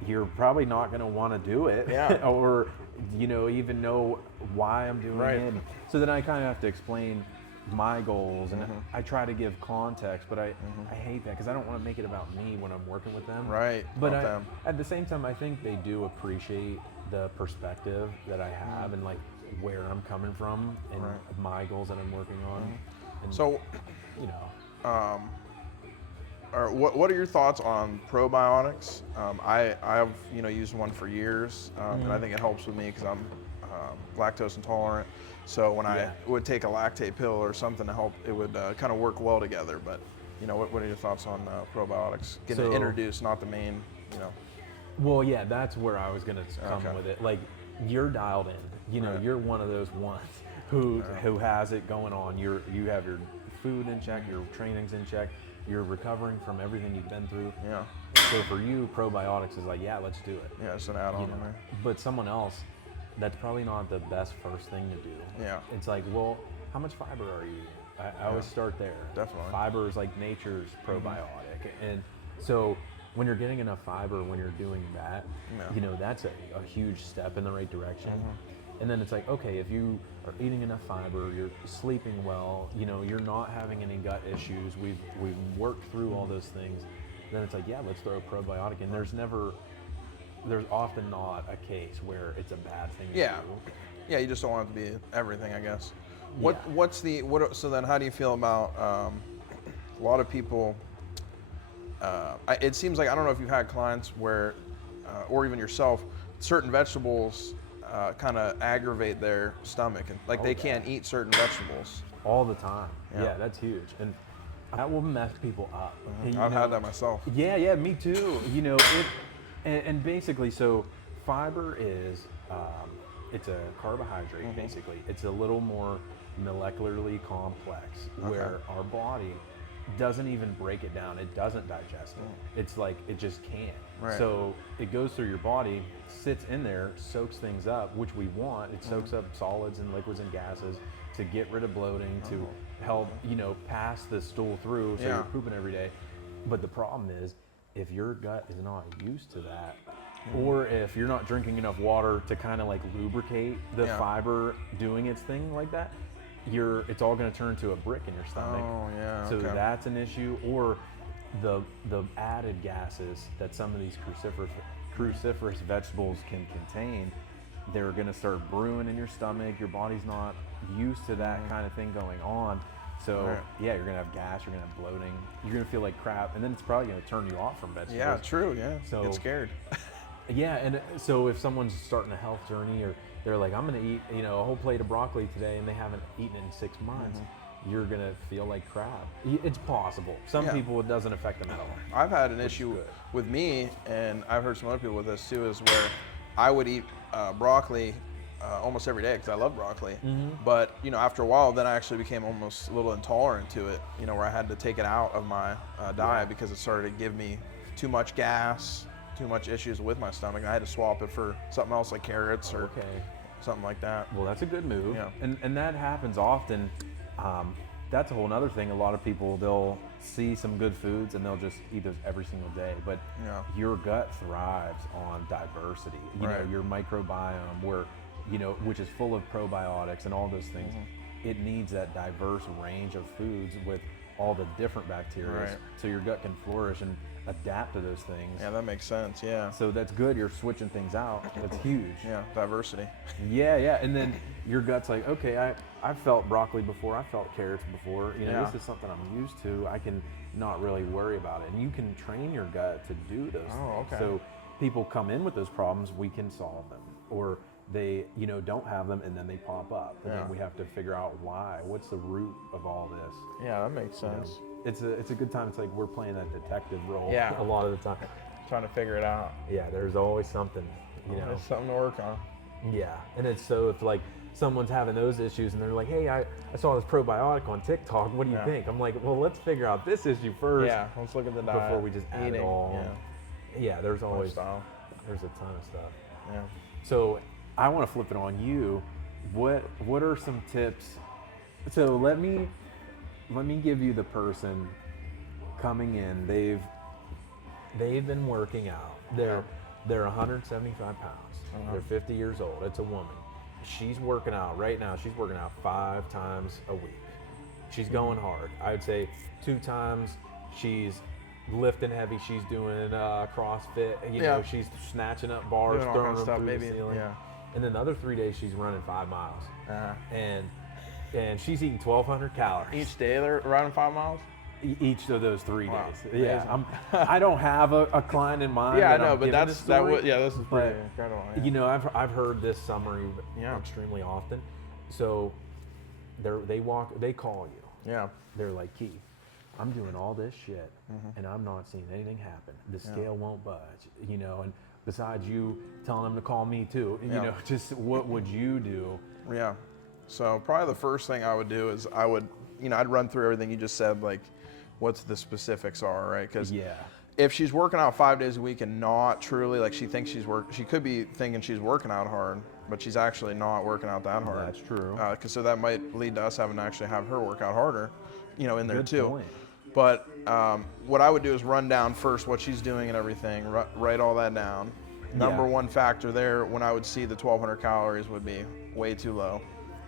you're probably not going to want to do it, or even know why I'm doing it. So then I kind of have to explain my goals, and I try to give context, but I hate that because I don't want to make it about me when I'm working with them. Right. But at the same time, I think they do appreciate the perspective that I have and like where I'm coming from and my goals that I'm working on. And, so, what are your thoughts on probiotics? I've used one for years, and I think it helps with me because I'm lactose intolerant. So when I would take a lactate pill or something to help, it would kind of work well together. But what are your thoughts on probiotics? Getting introduced, not the main, Well, yeah, that's where I was gonna come with it. Like, you're dialed in. You're one of those ones who has it going on. You have your food in check, your training's in check, you're recovering from everything you've been through. Yeah. So for you, probiotics is like, yeah, let's do it. Yeah, it's an add-on. But someone else, that's probably not the best first thing to do. Yeah. It's like, well, how much fiber are you eating? I always start there. Definitely. Fiber is like nature's probiotic. And So when you're getting enough fiber, when you're doing that, Yeah. that's a huge step in the right direction. And then it's like, okay, if you are eating enough fiber, you're sleeping well, you're not having any gut issues, we've worked through all those things, then it's like, yeah, let's throw a probiotic in. There's often not a case where it's a bad thing to Yeah. do. Yeah, you just don't want it to be everything, I guess. Yeah. So then how do you feel about a lot of people, it seems like, I don't know if you've had clients where, or even yourself, certain vegetables kind of aggravate their stomach, and like they can't eat certain vegetables. All the time. Yeah. Yeah, that's huge. And that will mess people up. And, I've had that myself. Yeah, me too. And basically, so fiber is, it's a carbohydrate, basically. It's a little more molecularly complex, where our body doesn't even break it down. It doesn't digest it. It's like, it just can't. Right. So it goes through your body, sits in there, soaks things up, which we want. It soaks up solids and liquids and gases to get rid of bloating, to help, pass the stool through, so you're pooping every day. But the problem is, if your gut is not used to that, or if you're not drinking enough water to kind of like lubricate the fiber doing its thing like that, it's all going to turn to a brick in your stomach. Oh, yeah, So okay. that's an issue. Or the added gases that some of these cruciferous vegetables can contain, they're going to start brewing in your stomach. Your body's not used to that kind of thing going on. So yeah, you're going to have gas, you're going to have bloating, you're going to feel like crap, and then it's probably going to turn you off from vegetables. Yeah, true, yeah. So- Get scared. Yeah, and so if someone's starting a health journey, or they're like, I'm going to eat, a whole plate of broccoli today, and they haven't eaten it in 6 months, you're going to feel like crap. It's possible. Some people, it doesn't affect them at all. I've had an issue good. with me, and I've heard some other people with this too, is where I would eat broccoli almost every day because I love broccoli. But after a while, then I actually became almost a little intolerant to it. Where I had to take it out of my diet because it started to give me too much gas, too much issues with my stomach. I had to swap it for something else like carrots or something like that. Well, that's a good move. Yeah. And that happens often. That's a whole nother thing. A lot of people, they'll see some good foods and they'll just eat those every single day. But your gut thrives on diversity. Your microbiome, which is full of probiotics and all those things. It needs that diverse range of foods with all the different bacteria, so your gut can flourish and adapt to those things. Yeah, that makes sense. Yeah. So that's good. You're switching things out. That's huge. Yeah, diversity. Yeah. And then your gut's like, okay, I've felt broccoli before. I felt carrots before. This is something I'm used to. I can not really worry about it. And you can train your gut to do those things. Okay. So people come in with those problems, we can solve them. Or they, don't have them, and then they pop up. And then we have to figure out why. What's the root of all this? Yeah, that makes sense. It's a good time. It's like we're playing that detective role Yeah. a lot of the time. Trying to figure it out. Yeah, there's always something, There's something to work on. Yeah, and it's so if like someone's having those issues and they're like, hey, I saw this probiotic on TikTok. What do you think? I'm like, well, let's figure out this issue first. Yeah, let's look at the diet. Before we just add it eating, all. Yeah, there's always lifestyle. there's a ton of stuff. Yeah. So I want to flip it on you. What are some tips? So let me give you the person coming in. They've been working out. They're 175 pounds. They're 50 years old. It's a woman. She's working out right now. She's working out 5 times a week. She's going hard. I would say 2 times she's lifting heavy. She's doing CrossFit. She's snatching up bars, Doing all throwing kinds of them stuff, through maybe. the ceiling. Yeah. And then the other 3 days she's running 5 miles. Uh-huh. And she's eating 1,200 calories. Each day they're running 5 miles? Each of those 3 Wow. days. Yeah, I don't have a client in mind. Yeah, I that know, I'm but giving this story, is but, pretty incredible. Yeah. I've heard this summary extremely often. So they call you. Yeah. They're like, Keith, I'm doing all this shit and I'm not seeing anything happen. The scale won't budge, and besides you telling them to call me too, just what would you do? Yeah. So probably the first thing I would do is I'd run through everything you just said, like what's the specifics are, right? Because if she's working out 5 days a week and not truly, like she thinks she could be thinking she's working out hard, but she's actually not working out that hard. That's true. So that might lead to us having to actually have her work out harder, in there Good too. point. But what I would do is run down first what she's doing and everything, write all that down. Number one factor there, when I would see the 1,200 calories would be way too low.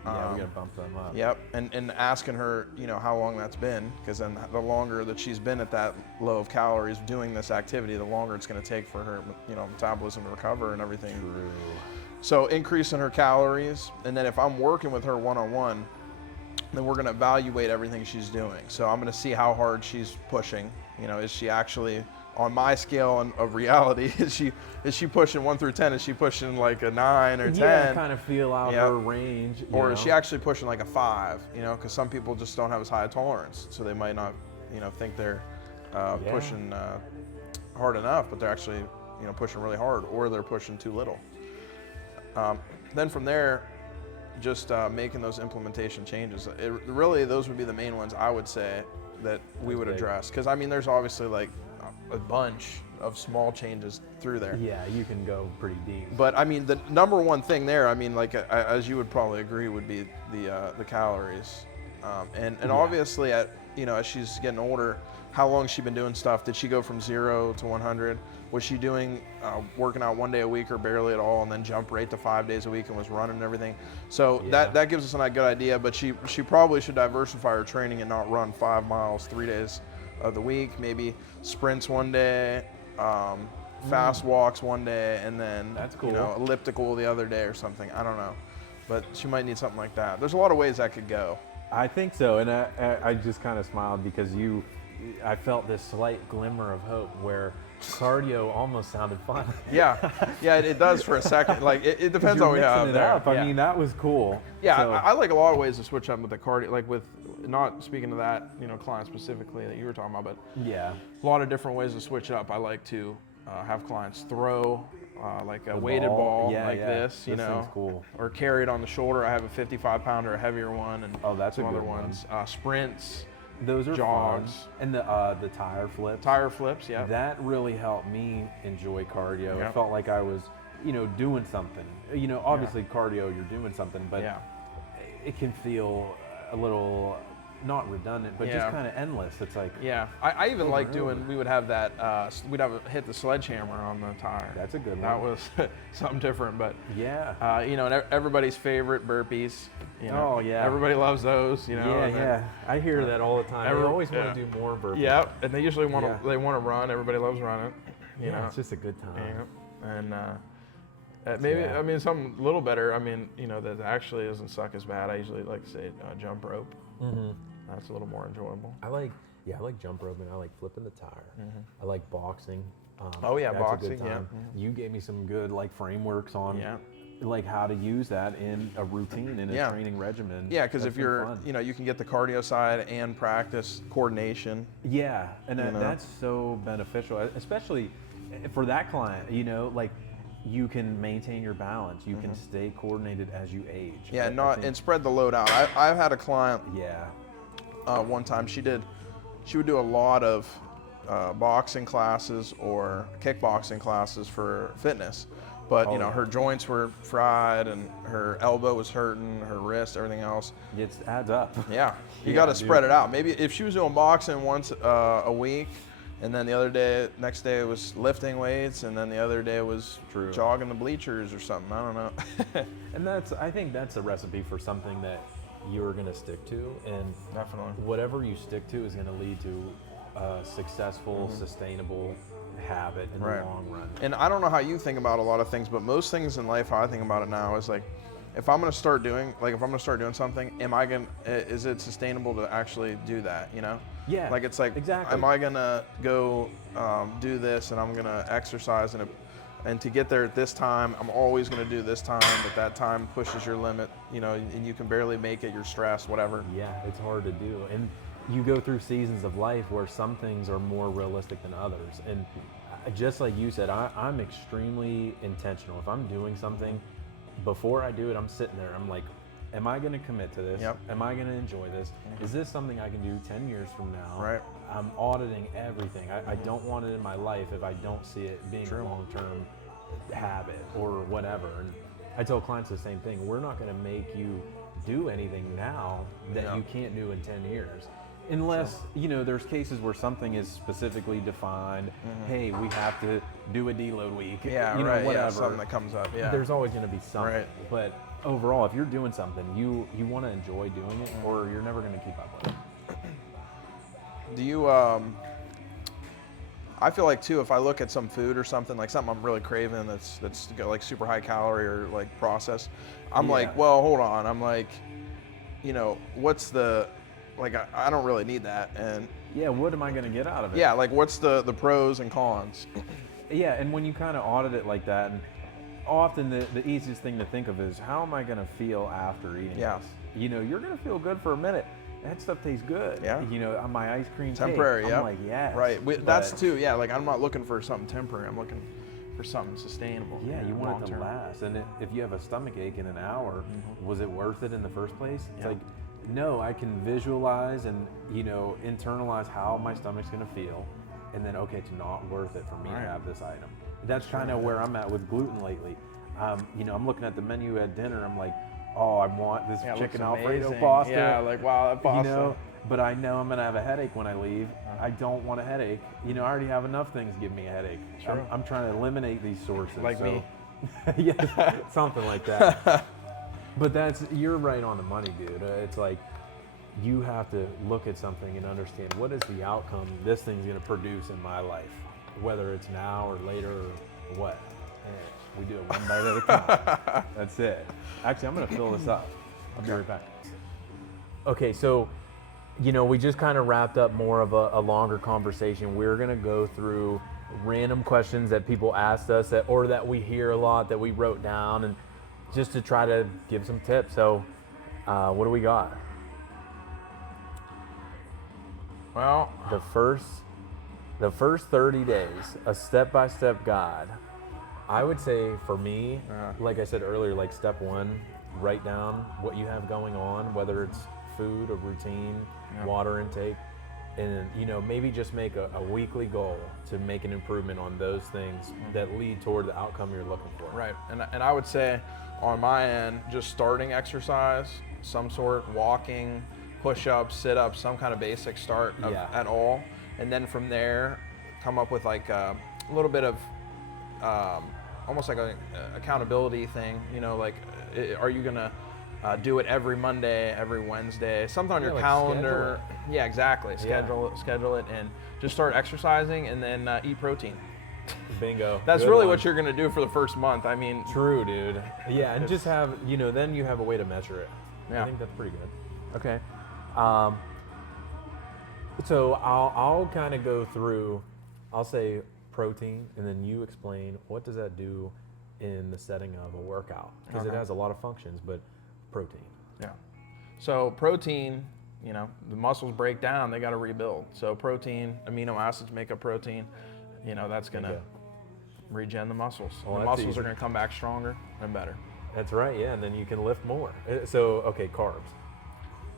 Yeah, we gotta bump them up. Yep, and asking her, how long that's been, because then the longer that she's been at that low of calories doing this activity, the longer it's going to take for her, metabolism to recover and everything. True. So increasing her calories, and then if I'm working with her one-on-one, then we're going to evaluate everything she's doing. So I'm going to see how hard she's pushing. Is she actually on my scale of reality? Is she pushing 1 through 10? Is she pushing like a 9 or 10? Yeah, kind of feel out her range. Or is she actually pushing like a 5? Because some people just don't have as high a tolerance, so they might not, think they're pushing hard enough, but they're actually, pushing really hard, or they're pushing too little. Then from there, just making those implementation changes. Really, those would be the main ones I would say that we would address. Because there's obviously like a bunch of small changes through there. Yeah, you can go pretty deep. But the number one thing there, as you would probably agree, would be the calories. And obviously, as she's getting older, how long has she been doing stuff? Did she go from 0 to 100? Was she doing working out 1 day a week or barely at all, and then jump right to 5 days a week and was running and everything? So that gives us a good idea. But she probably should diversify her training and not run 5 miles 3 days of the week. Maybe sprints one day, fast walks one day, and then that's cool. Elliptical the other day or something. I don't know, but she might need something like that. There's a lot of ways that could go. I think so, and I just kind of smiled because I felt this slight glimmer of hope where cardio almost sounded fun. Yeah, it does for a second. Like it depends on what we have there. I mean, that was cool. Yeah, so. I like a lot of ways to switch up with the cardio, like with not speaking to that client specifically that you were talking about, but yeah, a lot of different ways to switch up. I like to have clients throw like a weighted ball like this, cool. or carry it on the shoulder. I have a 55-pounder, a heavier one, and that's some a other good ones. Sprints. Those are jogs, fun. And the tire flips. Tire flips, yeah. That really helped me enjoy cardio. Yep. It felt like I was, doing something. Obviously cardio, you're doing something, but it can feel a little not redundant, but just kind of endless. It's like I even like doing. We would have that. We'd have hit the sledgehammer on the tire. That's a good one. That was something different, but yeah. And everybody's favorite burpees. Oh yeah. Everybody loves those. Yeah. I hear that all the time. They always want to do more burpees. Yeah, and they usually want to. They want to run. Everybody loves running. It's just a good time. Yeah. And maybe something a little better. That actually doesn't suck as bad. I usually like to say jump rope. Mm-hmm. That's a little more enjoyable. I like jump roping. I like flipping the tire. Mm-hmm. I like boxing. That's boxing. A good time. Mm-hmm. You gave me some good frameworks on like how to use that in a routine in a training regimen. Yeah, because if you're you can get the cardio side and practice coordination. Yeah, and that's so beneficial, especially for that client. You can maintain your balance. You can stay coordinated as you age. Yeah, and spread the load out. I've had a client. Yeah. One time she would do a lot of boxing classes or kickboxing classes for fitness, but her joints were fried and her elbow was hurting, her wrist, everything else. It adds up. Yeah, you got to spread it out. Maybe if she was doing boxing once a week, and then the next day it was lifting weights, and then the other day was jogging the bleachers or something. I don't know. And I think that's a recipe for something that you're going to stick to, and definitely whatever you stick to is going to lead to a successful, sustainable habit in the long run. And I don't know how you think about a lot of things, but most things in life, how I think about it now is like, if I'm going to start doing something, is it sustainable to actually do that? Yeah. Like it's like, exactly. Am I going to go do this, and I'm going to exercise and to get there at this time, I'm always going to do this time, but that time pushes your limit, and you can barely make it, you're stressed, whatever. Yeah, it's hard to do. And you go through seasons of life where some things are more realistic than others. And just like you said, I'm extremely intentional. If I'm doing something, before I do it, I'm sitting there, I'm like, am I going to commit to this? Yep. Am I going to enjoy this? Is this something I can do 10 years from now? Right. I'm auditing everything. I don't want it in my life if I don't see it being a long-term habit or whatever. And I tell clients the same thing. We're not going to make you do anything now that you can't do in 10 years. Unless, there's cases where something is specifically defined. Hey, we have to do a deload week. Yeah, Whatever. Yeah, something that comes up. Yeah. There's always going to be something. Right. But overall, if you're doing something, you want to enjoy doing it, or you're never going to keep up with it. Do you, I feel like too, if I look at some food or something, like something I'm really craving that's got like super high calorie or like processed, I'm like, well, hold on. I'm like, what's the, like, I don't really need that. And Yeah, what am I going to get out of it? yeah, like what's the pros and cons? Yeah, and when you kind of audit it like that, and often the easiest thing to think of is, how am I going to feel after eating Yeah. this? You're going to feel good for a minute. That stuff tastes good. Yeah. On my ice cream Temporary, cake, yeah. I'm like, yes. Right. That's but- too, yeah, like I'm not looking for something temporary. I'm looking for something sustainable. Yeah, you want it to long-term. last. And if you have a stomach ache in an hour, was it worth it in the first place? It's Yeah. like, no, I can visualize and, internalize how my stomach's going to feel. And then, okay, it's not worth it for me Right. to have this item. That's kind of where I'm at with gluten lately. I'm looking at the menu at dinner. I'm like, oh, I want this Yeah, it chicken looks Alfredo amazing. pasta. Yeah, like, wow, that pasta. But I know I'm going to have a headache when I leave. I don't want a headache. I already have enough things give me a headache. True. I'm trying to eliminate these sources. Like me. Yeah, something like that. But you're right on the money, dude. It's like, you have to look at something and understand, what is the outcome this thing's going to produce in my life, whether it's now or later or what. And we do it one bite at a time. That's it. Actually, I'm going to fill this up. I'll be right back. Okay, so, we just kind of wrapped up more of a longer conversation. We're going to go through random questions that people asked us or that we hear a lot that we wrote down, and just to try to give some tips. So, what do we got? Well, The first 30 days, a step-by-step guide. I would say for me, like I said earlier, like step one, write down what you have going on, whether it's food, a routine, water intake, and maybe just make a weekly goal to make an improvement on those things that lead toward the outcome you're looking for. right. And I would say on my end, just starting exercise, some sort, walking, push-ups, sit-ups, some kind of basic start at all. And then from there, come up with like a little bit of almost like a accountability thing. Like, are you gonna do it every Monday, every Wednesday, something on your like calendar? Yeah, exactly. Schedule it, and just start exercising, and then eat protein. Bingo. That's Good really one. what you're gonna do for the first month. I mean, True, dude. Yeah, and just have, then you have a way to measure it. Yeah. I think that's pretty good. Okay. So I'll kind of go through, I'll say protein, and then you explain what does that do in the setting of a workout, because it has a lot of functions, but protein. yeah. So protein, the muscles break down, they got to rebuild. So protein, amino acids make up protein. That's gonna Okay. regen the muscles. Oh, The that's muscles easy. are gonna come back stronger and better. That's right, yeah, and then you can lift more. So, okay, carbs.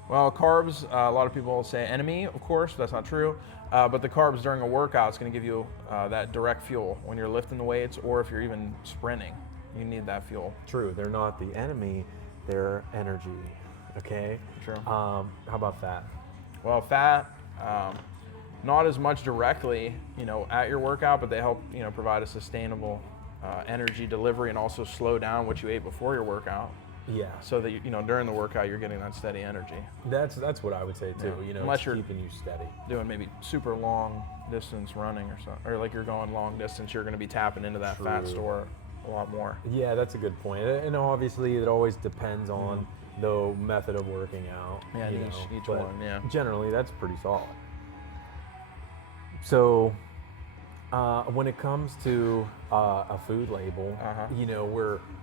Well, carbs, a lot of people say enemy, of course, that's not true. But the carbs during a workout is going to give you that direct fuel when you're lifting the weights, or if you're even sprinting, you need that fuel. True, they're not the enemy, they're energy, okay? True. How about fat? Well, fat, not as much directly, at your workout, but they help, provide a sustainable energy delivery, and also slow down what you ate before your workout, Yeah, so that during the workout you're getting that steady energy. that's what I would say too. Yeah. It's Unless you're keeping you steady. Doing maybe super long distance running or something, or like you're going long distance, you're going to be tapping into that fat True. store a lot more. Yeah, that's a good point. And obviously, it always depends on the method of working out. Yeah, you each but one, yeah. Generally, that's pretty solid. So, when it comes to a food label,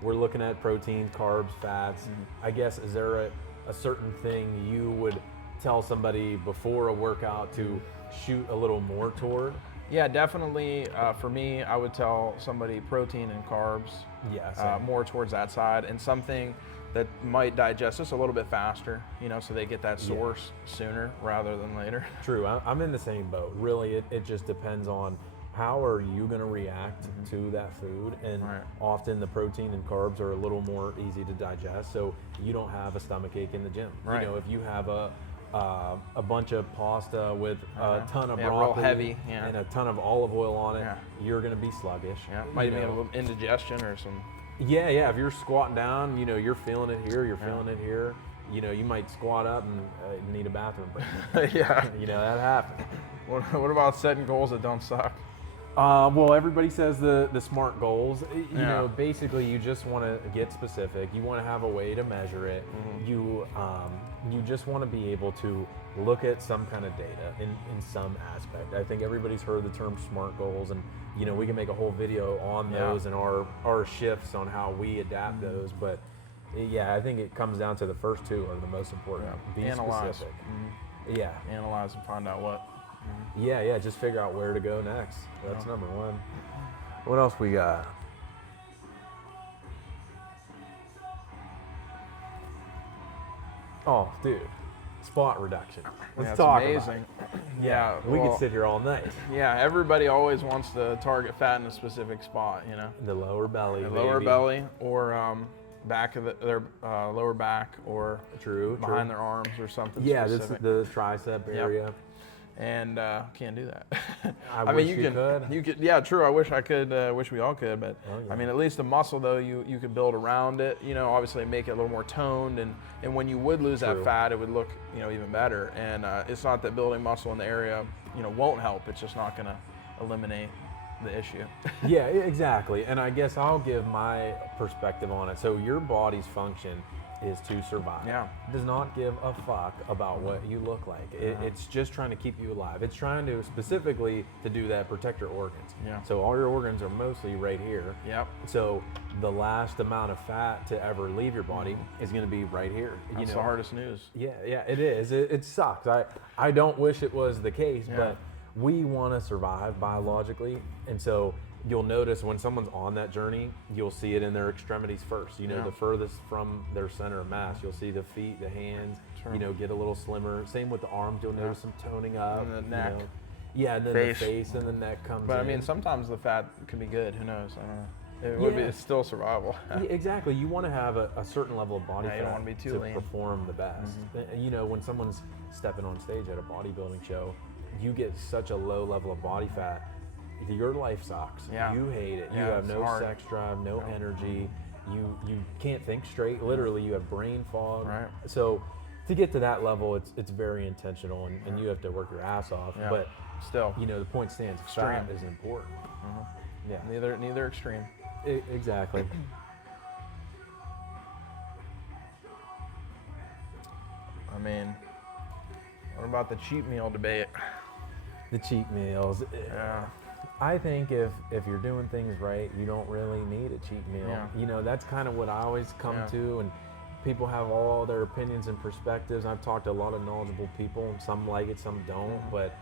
we're looking at protein, carbs, fats. I guess, is there a certain thing you would tell somebody before a workout to shoot a little more toward? Yeah, definitely. For me, I would tell somebody protein and carbs, Yeah, more towards that side, and something that might digest just a little bit faster, so they get that source sooner rather than later. True. I'm in the same boat. Really, it just depends on how are you going to react to that food, and often the protein and carbs are a little more easy to digest, so you don't have a stomach ache in the gym. Right. If you have a a bunch of pasta with a ton of Yeah, real broccoli heavy, yeah. and a ton of olive oil on it, Yeah. you're going to be sluggish. Yeah, you might even know. have a little indigestion or some. Yeah, if you're squatting down, you're feeling it here, you're feeling it here. You might squat up and need a bathroom break. Yeah. That happens. What about setting goals that don't suck? Well, everybody says the SMART goals. Yeah. Basically, you just want to get specific. You want to have a way to measure it. You just want to be able to look at some kind of data in some aspect. I think everybody's heard the term SMART goals, and we can make a whole video on those and our shifts on how we adapt those. But yeah, I think it comes down to the first two are the most important. Be Analyze. specific. Yeah. Analyze and find out what. Yeah, just figure out where to go next. That's number one. What else we got? Oh, dude, spot reduction. Let's talk amazing. about it. Yeah, We well, could sit here all night. Yeah, everybody always wants to target fat in a specific spot, The lower belly. The lower baby. belly or back of their lower back or True. behind their arms or something Yeah, this is specific. the tricep area. And can't do that. I wish you can. could. You could. Yeah, true. I wish I could. Wish we all could. But Oh, yeah. I mean, at least the muscle though, you could build around it. Obviously make it a little more toned, and when you would lose True. that fat, it would look even better. And it's not that building muscle in the area won't help. It's just not going to eliminate the issue. Yeah, exactly. And I guess I'll give my perspective on it. So your body's function is to survive. Yeah. It does not give a fuck about what you look like. It's just trying to keep you alive. It's trying to specifically to do that, protect your organs. Yeah. So all your organs are mostly right here. Yep. So the last amount of fat to ever leave your body is going to be right here. That's the hardest news. Yeah, it is. It sucks. I don't wish it was the case, Yeah. but we want to survive biologically, and so you'll notice when someone's on that journey, you'll see it in their extremities first. The furthest from their center of mass. You'll see the feet, the hands, Sure. Get a little slimmer. Same with the arms. You'll notice some toning up. And the neck. Yeah, and then Face. the face and the neck comes But I in. mean, sometimes the fat can be good. Who knows? I don't know. It would be. Yeah. It's still survival. Yeah, exactly. You want to have a certain level of body Yeah, you don't fat wanna be too to lean. perform the best. When someone's stepping on stage at a bodybuilding show, you get such a low level of body fat, your life sucks. Yeah. You hate it. You Yeah, have it's no hard. sex drive, no energy. You can't think straight. Literally, you have brain fog. Right. So to get to that level, it's very intentional, and you have to work your ass off. Yeah. But Still. the point stands. Fat Extreme. is important. Yeah. Neither extreme. Exactly. I mean, what about the cheat meal debate? The cheat meals. Yeah. I think if you're doing things right, you don't really need a cheat meal. Yeah. That's kind of what I always come Yeah. to, and people have all their opinions and perspectives. I've talked to a lot of knowledgeable people. Some like it, some don't. But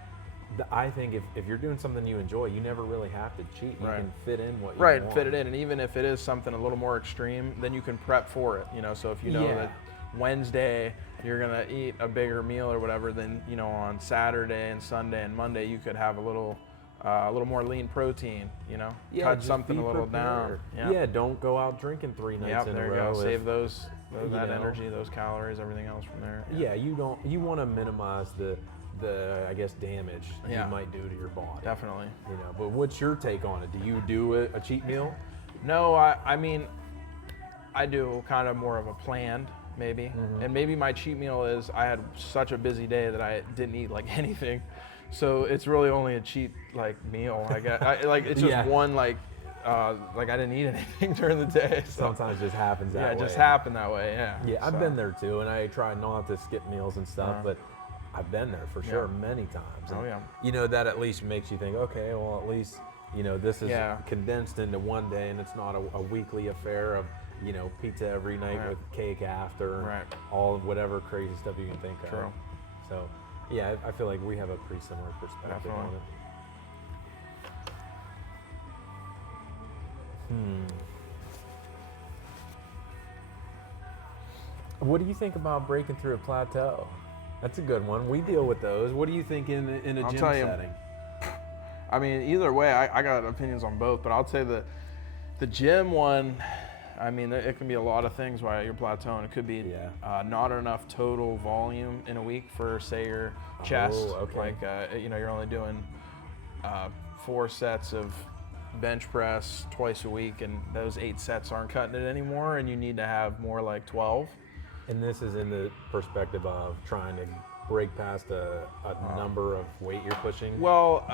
I think if you're doing something you enjoy, you never really have to cheat. You Right. can fit in what you Right, want. fit it in, and even if it is something a little more extreme, then you can prep for it. So if you know Yeah. that Wednesday you're gonna eat a bigger meal or whatever, then on Saturday and Sunday and Monday you could have a little more lean protein. Yeah, cut just something be a little down. prepared. Yeah, don't go out drinking 3 nights Yep, in there a you row. go. if- Save you that know. energy, those calories, everything else from there. Yeah, you want to minimize the I guess damage Yeah. you might do to your body. Definitely. But what's your take on it? Do you do a cheat meal? No, I mean, I do kind of more of a planned, maybe. And maybe my cheat meal is I had such a busy day that I didn't eat like anything. So it's really only a cheat meal. It's just Yeah. one I didn't eat anything during the day. So Sometimes it just happens that yeah, way. it just happened that way. Yeah. Yeah, I've So, been there too, and I try not to skip meals and stuff, but I've been there for sure many times. Oh, And, yeah. that at least makes you think, okay, well, at least, this is Yeah. condensed into one day, and it's not a weekly affair of, pizza every night Right. with cake after, and Right. all of whatever crazy stuff you can think of. True. So, yeah, I feel like we have a pretty similar perspective Definitely. on it. What do you think about breaking through a plateau? That's a good one. We deal with those. What do you think in a I'll gym tell you. setting? I mean, either way, I got opinions on both, but I'll say the gym one, I mean, it can be a lot of things why you're plateauing. It could be not enough total volume in a week for, say, your chest. okay. Like, you're only doing 4 sets of bench press twice a week, and those 8 sets aren't cutting it anymore, and you need to have more like 12. And this is in the perspective of trying to break past a number of weight you're pushing? Well,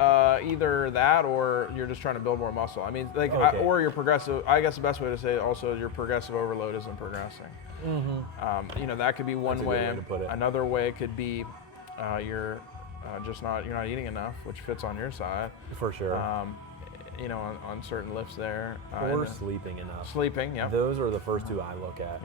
either that or you're just trying to build more muscle. I mean, like, or you're progressive. I guess the best way to say it also, your progressive overload isn't progressing. That could be one way. To put it. Another way could be you're not eating enough, which fits on your side. For sure. On certain lifts there. Or sleeping enough. Sleeping, yeah. Those are the first 2 I look at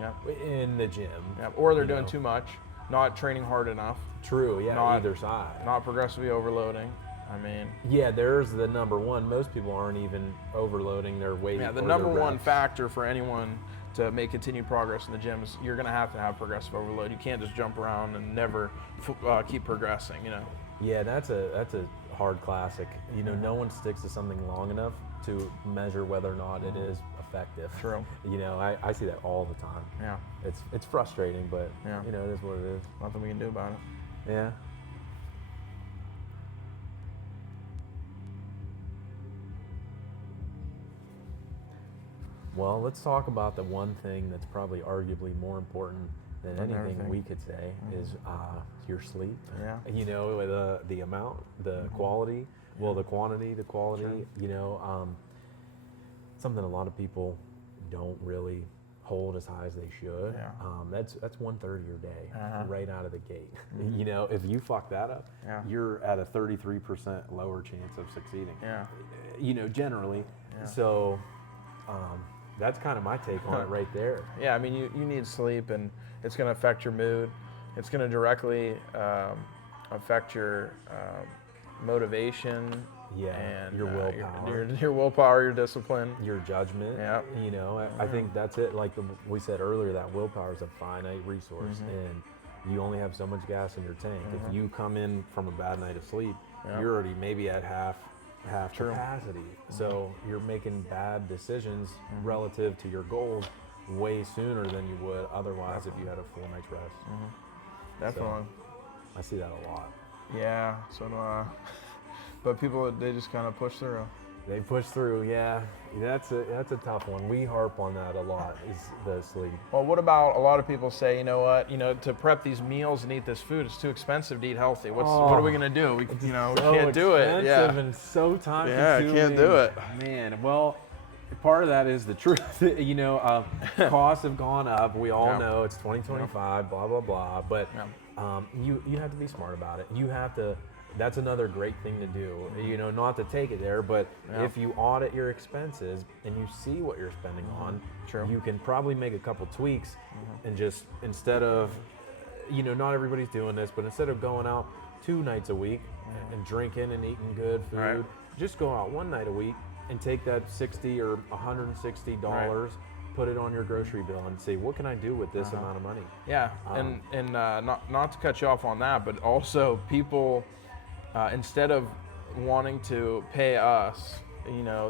in the gym. Yeah. Or they're doing too much, not training hard enough. True, yeah, either side. Not progressively overloading. I mean, yeah, there's the number one. Most people aren't even overloading their weight. Yeah, the number one factor for anyone to make continued progress in the gym is you're going to have progressive overload. You can't just jump around and never keep progressing. Yeah, that's a hard classic. No one sticks to something long enough to measure whether or not it is effective. True. I see that all the time. Yeah. It's frustrating, but it is what it is. Nothing we can do about it. Yeah. Well, let's talk about the one thing that's probably arguably more important than anything we could say is your sleep. Yeah. The amount, the quality, the quantity, the quality, Sure. Something a lot of people don't really hold as high as they should. Yeah. That's 1/3 of your day right out of the gate. Mm-hmm. If you fuck that up, Yeah. you're at a 33% lower chance of succeeding. Yeah. Generally. Yeah. So that's kind of my take on it right there. Yeah, I mean, you need sleep, and it's going to affect your mood. It's going to directly affect your motivation. Yeah, and your willpower. Your willpower, your discipline. Your judgment. Yeah. I think that's it. Like we said earlier, that willpower is a finite resource, and you only have so much gas in your tank. If you come in from a bad night of sleep, you're already maybe at half capacity. So you're making bad decisions relative to your goals way sooner than you would otherwise if you had a full night's rest. Definitely. So, I see that a lot. Yeah, so do I. But people, they just kind of push through. They push through, yeah. That's a tough one. We harp on that a lot, is the sleep. Well, what about a lot of people say, you know what, to prep these meals and eat this food, it's too expensive to eat healthy. What are we gonna do? We can't do it. Yeah. And so time consuming. Yeah, I can't do it. Man, well, part of that is the truth. Costs have gone up. We all know it's 2025, blah, blah, blah. But you have to be smart about it. You have to. That's another great thing to do, not to take it there, but if you audit your expenses and you see what you're spending on, you can probably make a couple tweaks and just, instead of, not everybody's doing this, but instead of going out 2 nights a week and drinking and eating good food, just go out 1 night a week and take that $60 or $160, put it on your grocery bill and say, what can I do with this amount of money? Yeah, and not to cut you off on that, but also people, instead of wanting to pay us,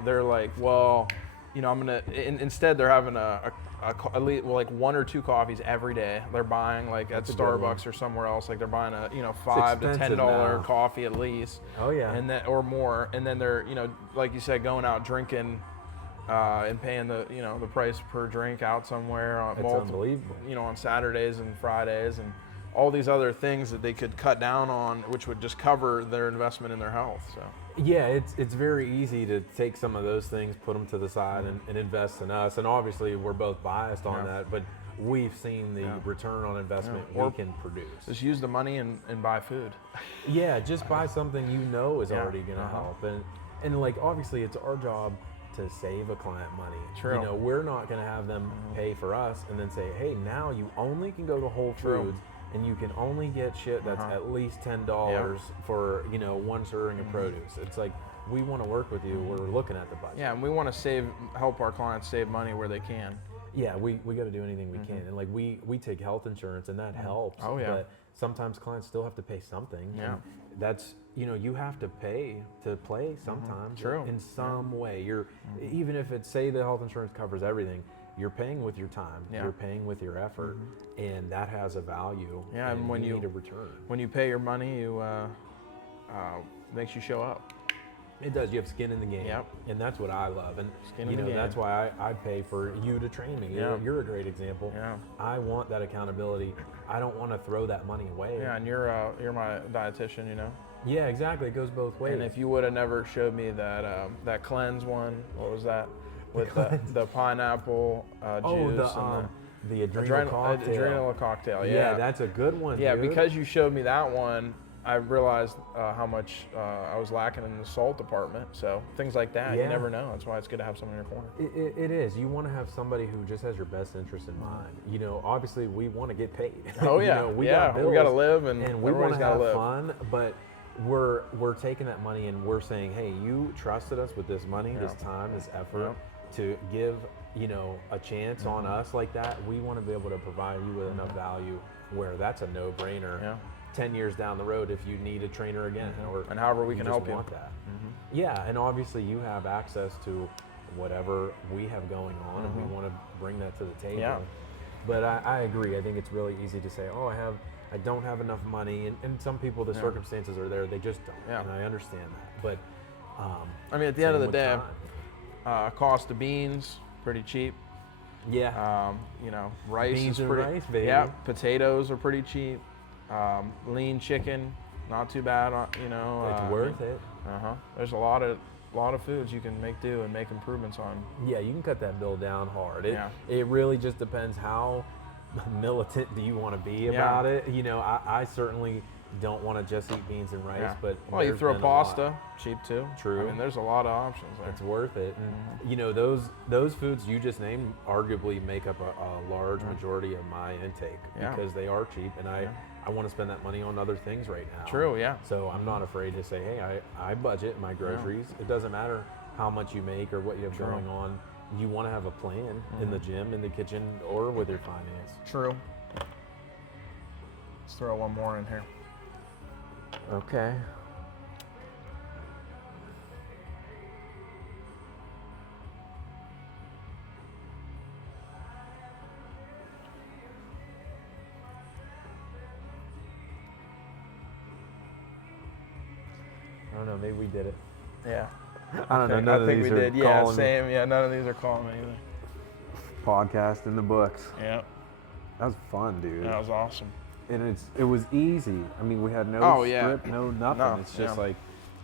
they're like, well, I'm gonna. Instead, they're having at least 1 or 2 coffees every day. They're buying at Starbucks or somewhere else. Like they're buying a $5 to $10 coffee at least. Oh yeah. And then or more. And then they're like you said, going out drinking. And paying the price per drink out somewhere on unbelievable. On Saturdays and Fridays and all these other things that they could cut down on, which would just cover their investment in their health. So yeah, it's very easy to take some of those things, put them to the side, and invest in us. And obviously, we're both biased on that, but we've seen the return on investment we can produce. Just use the money and buy food. Yeah, just buy something is already going to help. And obviously, it's our job to save a client money. True. We're not going to have them pay for us and then say, hey, now you only can go to Whole Foods and you can only get shit that's at least $10 for 1 serving of produce. It's like, we want to work with you. We're looking at the budget. Yeah, and we want to help our clients save money where they can. Yeah, we got to do anything we can. And we take health insurance and that helps. Oh yeah. But sometimes clients still have to pay something. Yeah. And that's, you have to pay to play sometimes. True. In some way. Even if it's, say the health insurance covers everything, you're paying with your time, Yeah. you're paying with your effort, and that has a value. Yeah, and when you you need a return. When you pay your money, you makes you show up. It does. You have skin in the game. Yep. And that's what I love. And Skin in the game. that's why I pay for you to train me. Yeah. You're a great example. Yeah. I want that accountability. I don't want to throw that money away. Yeah, and you're my dietitian, you know. Yeah, exactly. It goes both ways. And if you would have never showed me that cleanse one, what was that? With the pineapple juice and the adrenal cocktail. adrenal cocktail. Yeah, Yeah, that's a good one. yeah. dude. Because you showed me that one, I realized how much I was lacking in the salt department. So things like that, Yeah. you never know. That's why it's good to have someone in your corner. It is. You want to have somebody who just has your best interest in mind. You know, obviously we want to get paid. Oh You yeah, know, we yeah. got bills, We got to live, and we want everybody's to got have to live. fun, but we're taking that money and we're saying, hey, you trusted us with this money, this time, this effort to give, a chance on us like that. We want to be able to provide you with enough value where that's a no-brainer. Yeah. 10 years down the road if you need a trainer again, or And however we can just help you. want that. Yeah, and obviously you have access to whatever we have going on, and we want to bring that to the table. Yeah. But I agree. I think it's really easy to say, oh, I don't have enough money, and some people, the circumstances are there, they just don't. Yeah. And I understand that. But I mean, at the end of the same day, with time. cost of beans pretty cheap. Yeah. Rice Beans is and pretty. rice, baby. Yeah, potatoes are pretty cheap. Lean chicken, not too bad. It's worth it. There's a lot of foods you can make do and make improvements on. Yeah, you can cut that bill down hard. Yeah. It really just depends how militant do you want to be about it. I certainly don't want to just eat beans and rice, Yeah. but Well, you there's throw been a lot. pasta, cheap too. True. I mean, there's a lot of options there. It's worth it. And those foods you just named arguably make up a large majority of my intake because they are cheap, and I want to spend that money on other things right now. True, yeah. So I'm not afraid to say, hey, I budget my groceries. It doesn't matter how much you make or what you have going on. You want to have a plan in the gym, in the kitchen, or with your finance. True. Let's throw one more in here. Okay. I don't know. Maybe we did it. Yeah. I don't know. None I of think these we are did. Yeah, calling same. Yeah, none of these are calling me either. podcast in the books. Yeah. That was fun, dude. That was awesome. And it was easy. I mean, we had no script, no nothing. No, It's just like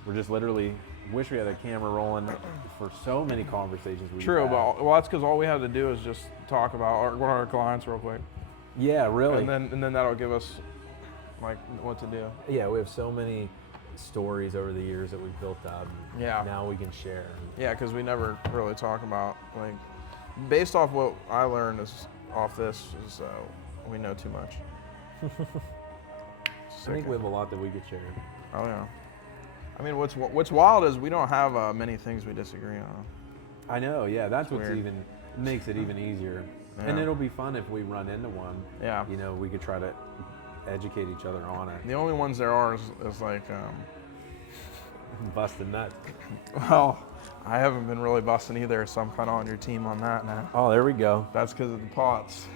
we're just literally wish we had a camera rolling for so many conversations we True, had. but that's because all we have to do is just talk about one of our clients real quick, Yeah, really. and then that'll give us like what to do. Yeah, we have so many stories over the years that we've built up. And Yeah. now we can share. Yeah, because we never really talk about like based off what I learned is off this is we know too much. I think we have a lot that we could share. Oh yeah. I mean, what's wild is we don't have many things we disagree on. I know, yeah. That's what's weird. even makes it even easier. Yeah. And it'll be fun if we run into one. Yeah. We could try to educate each other on it. The only ones there are is like, Busting nuts. well, I haven't been really busting either, so I'm kind of on your team on that now. Oh, there we go. That's because of the pots.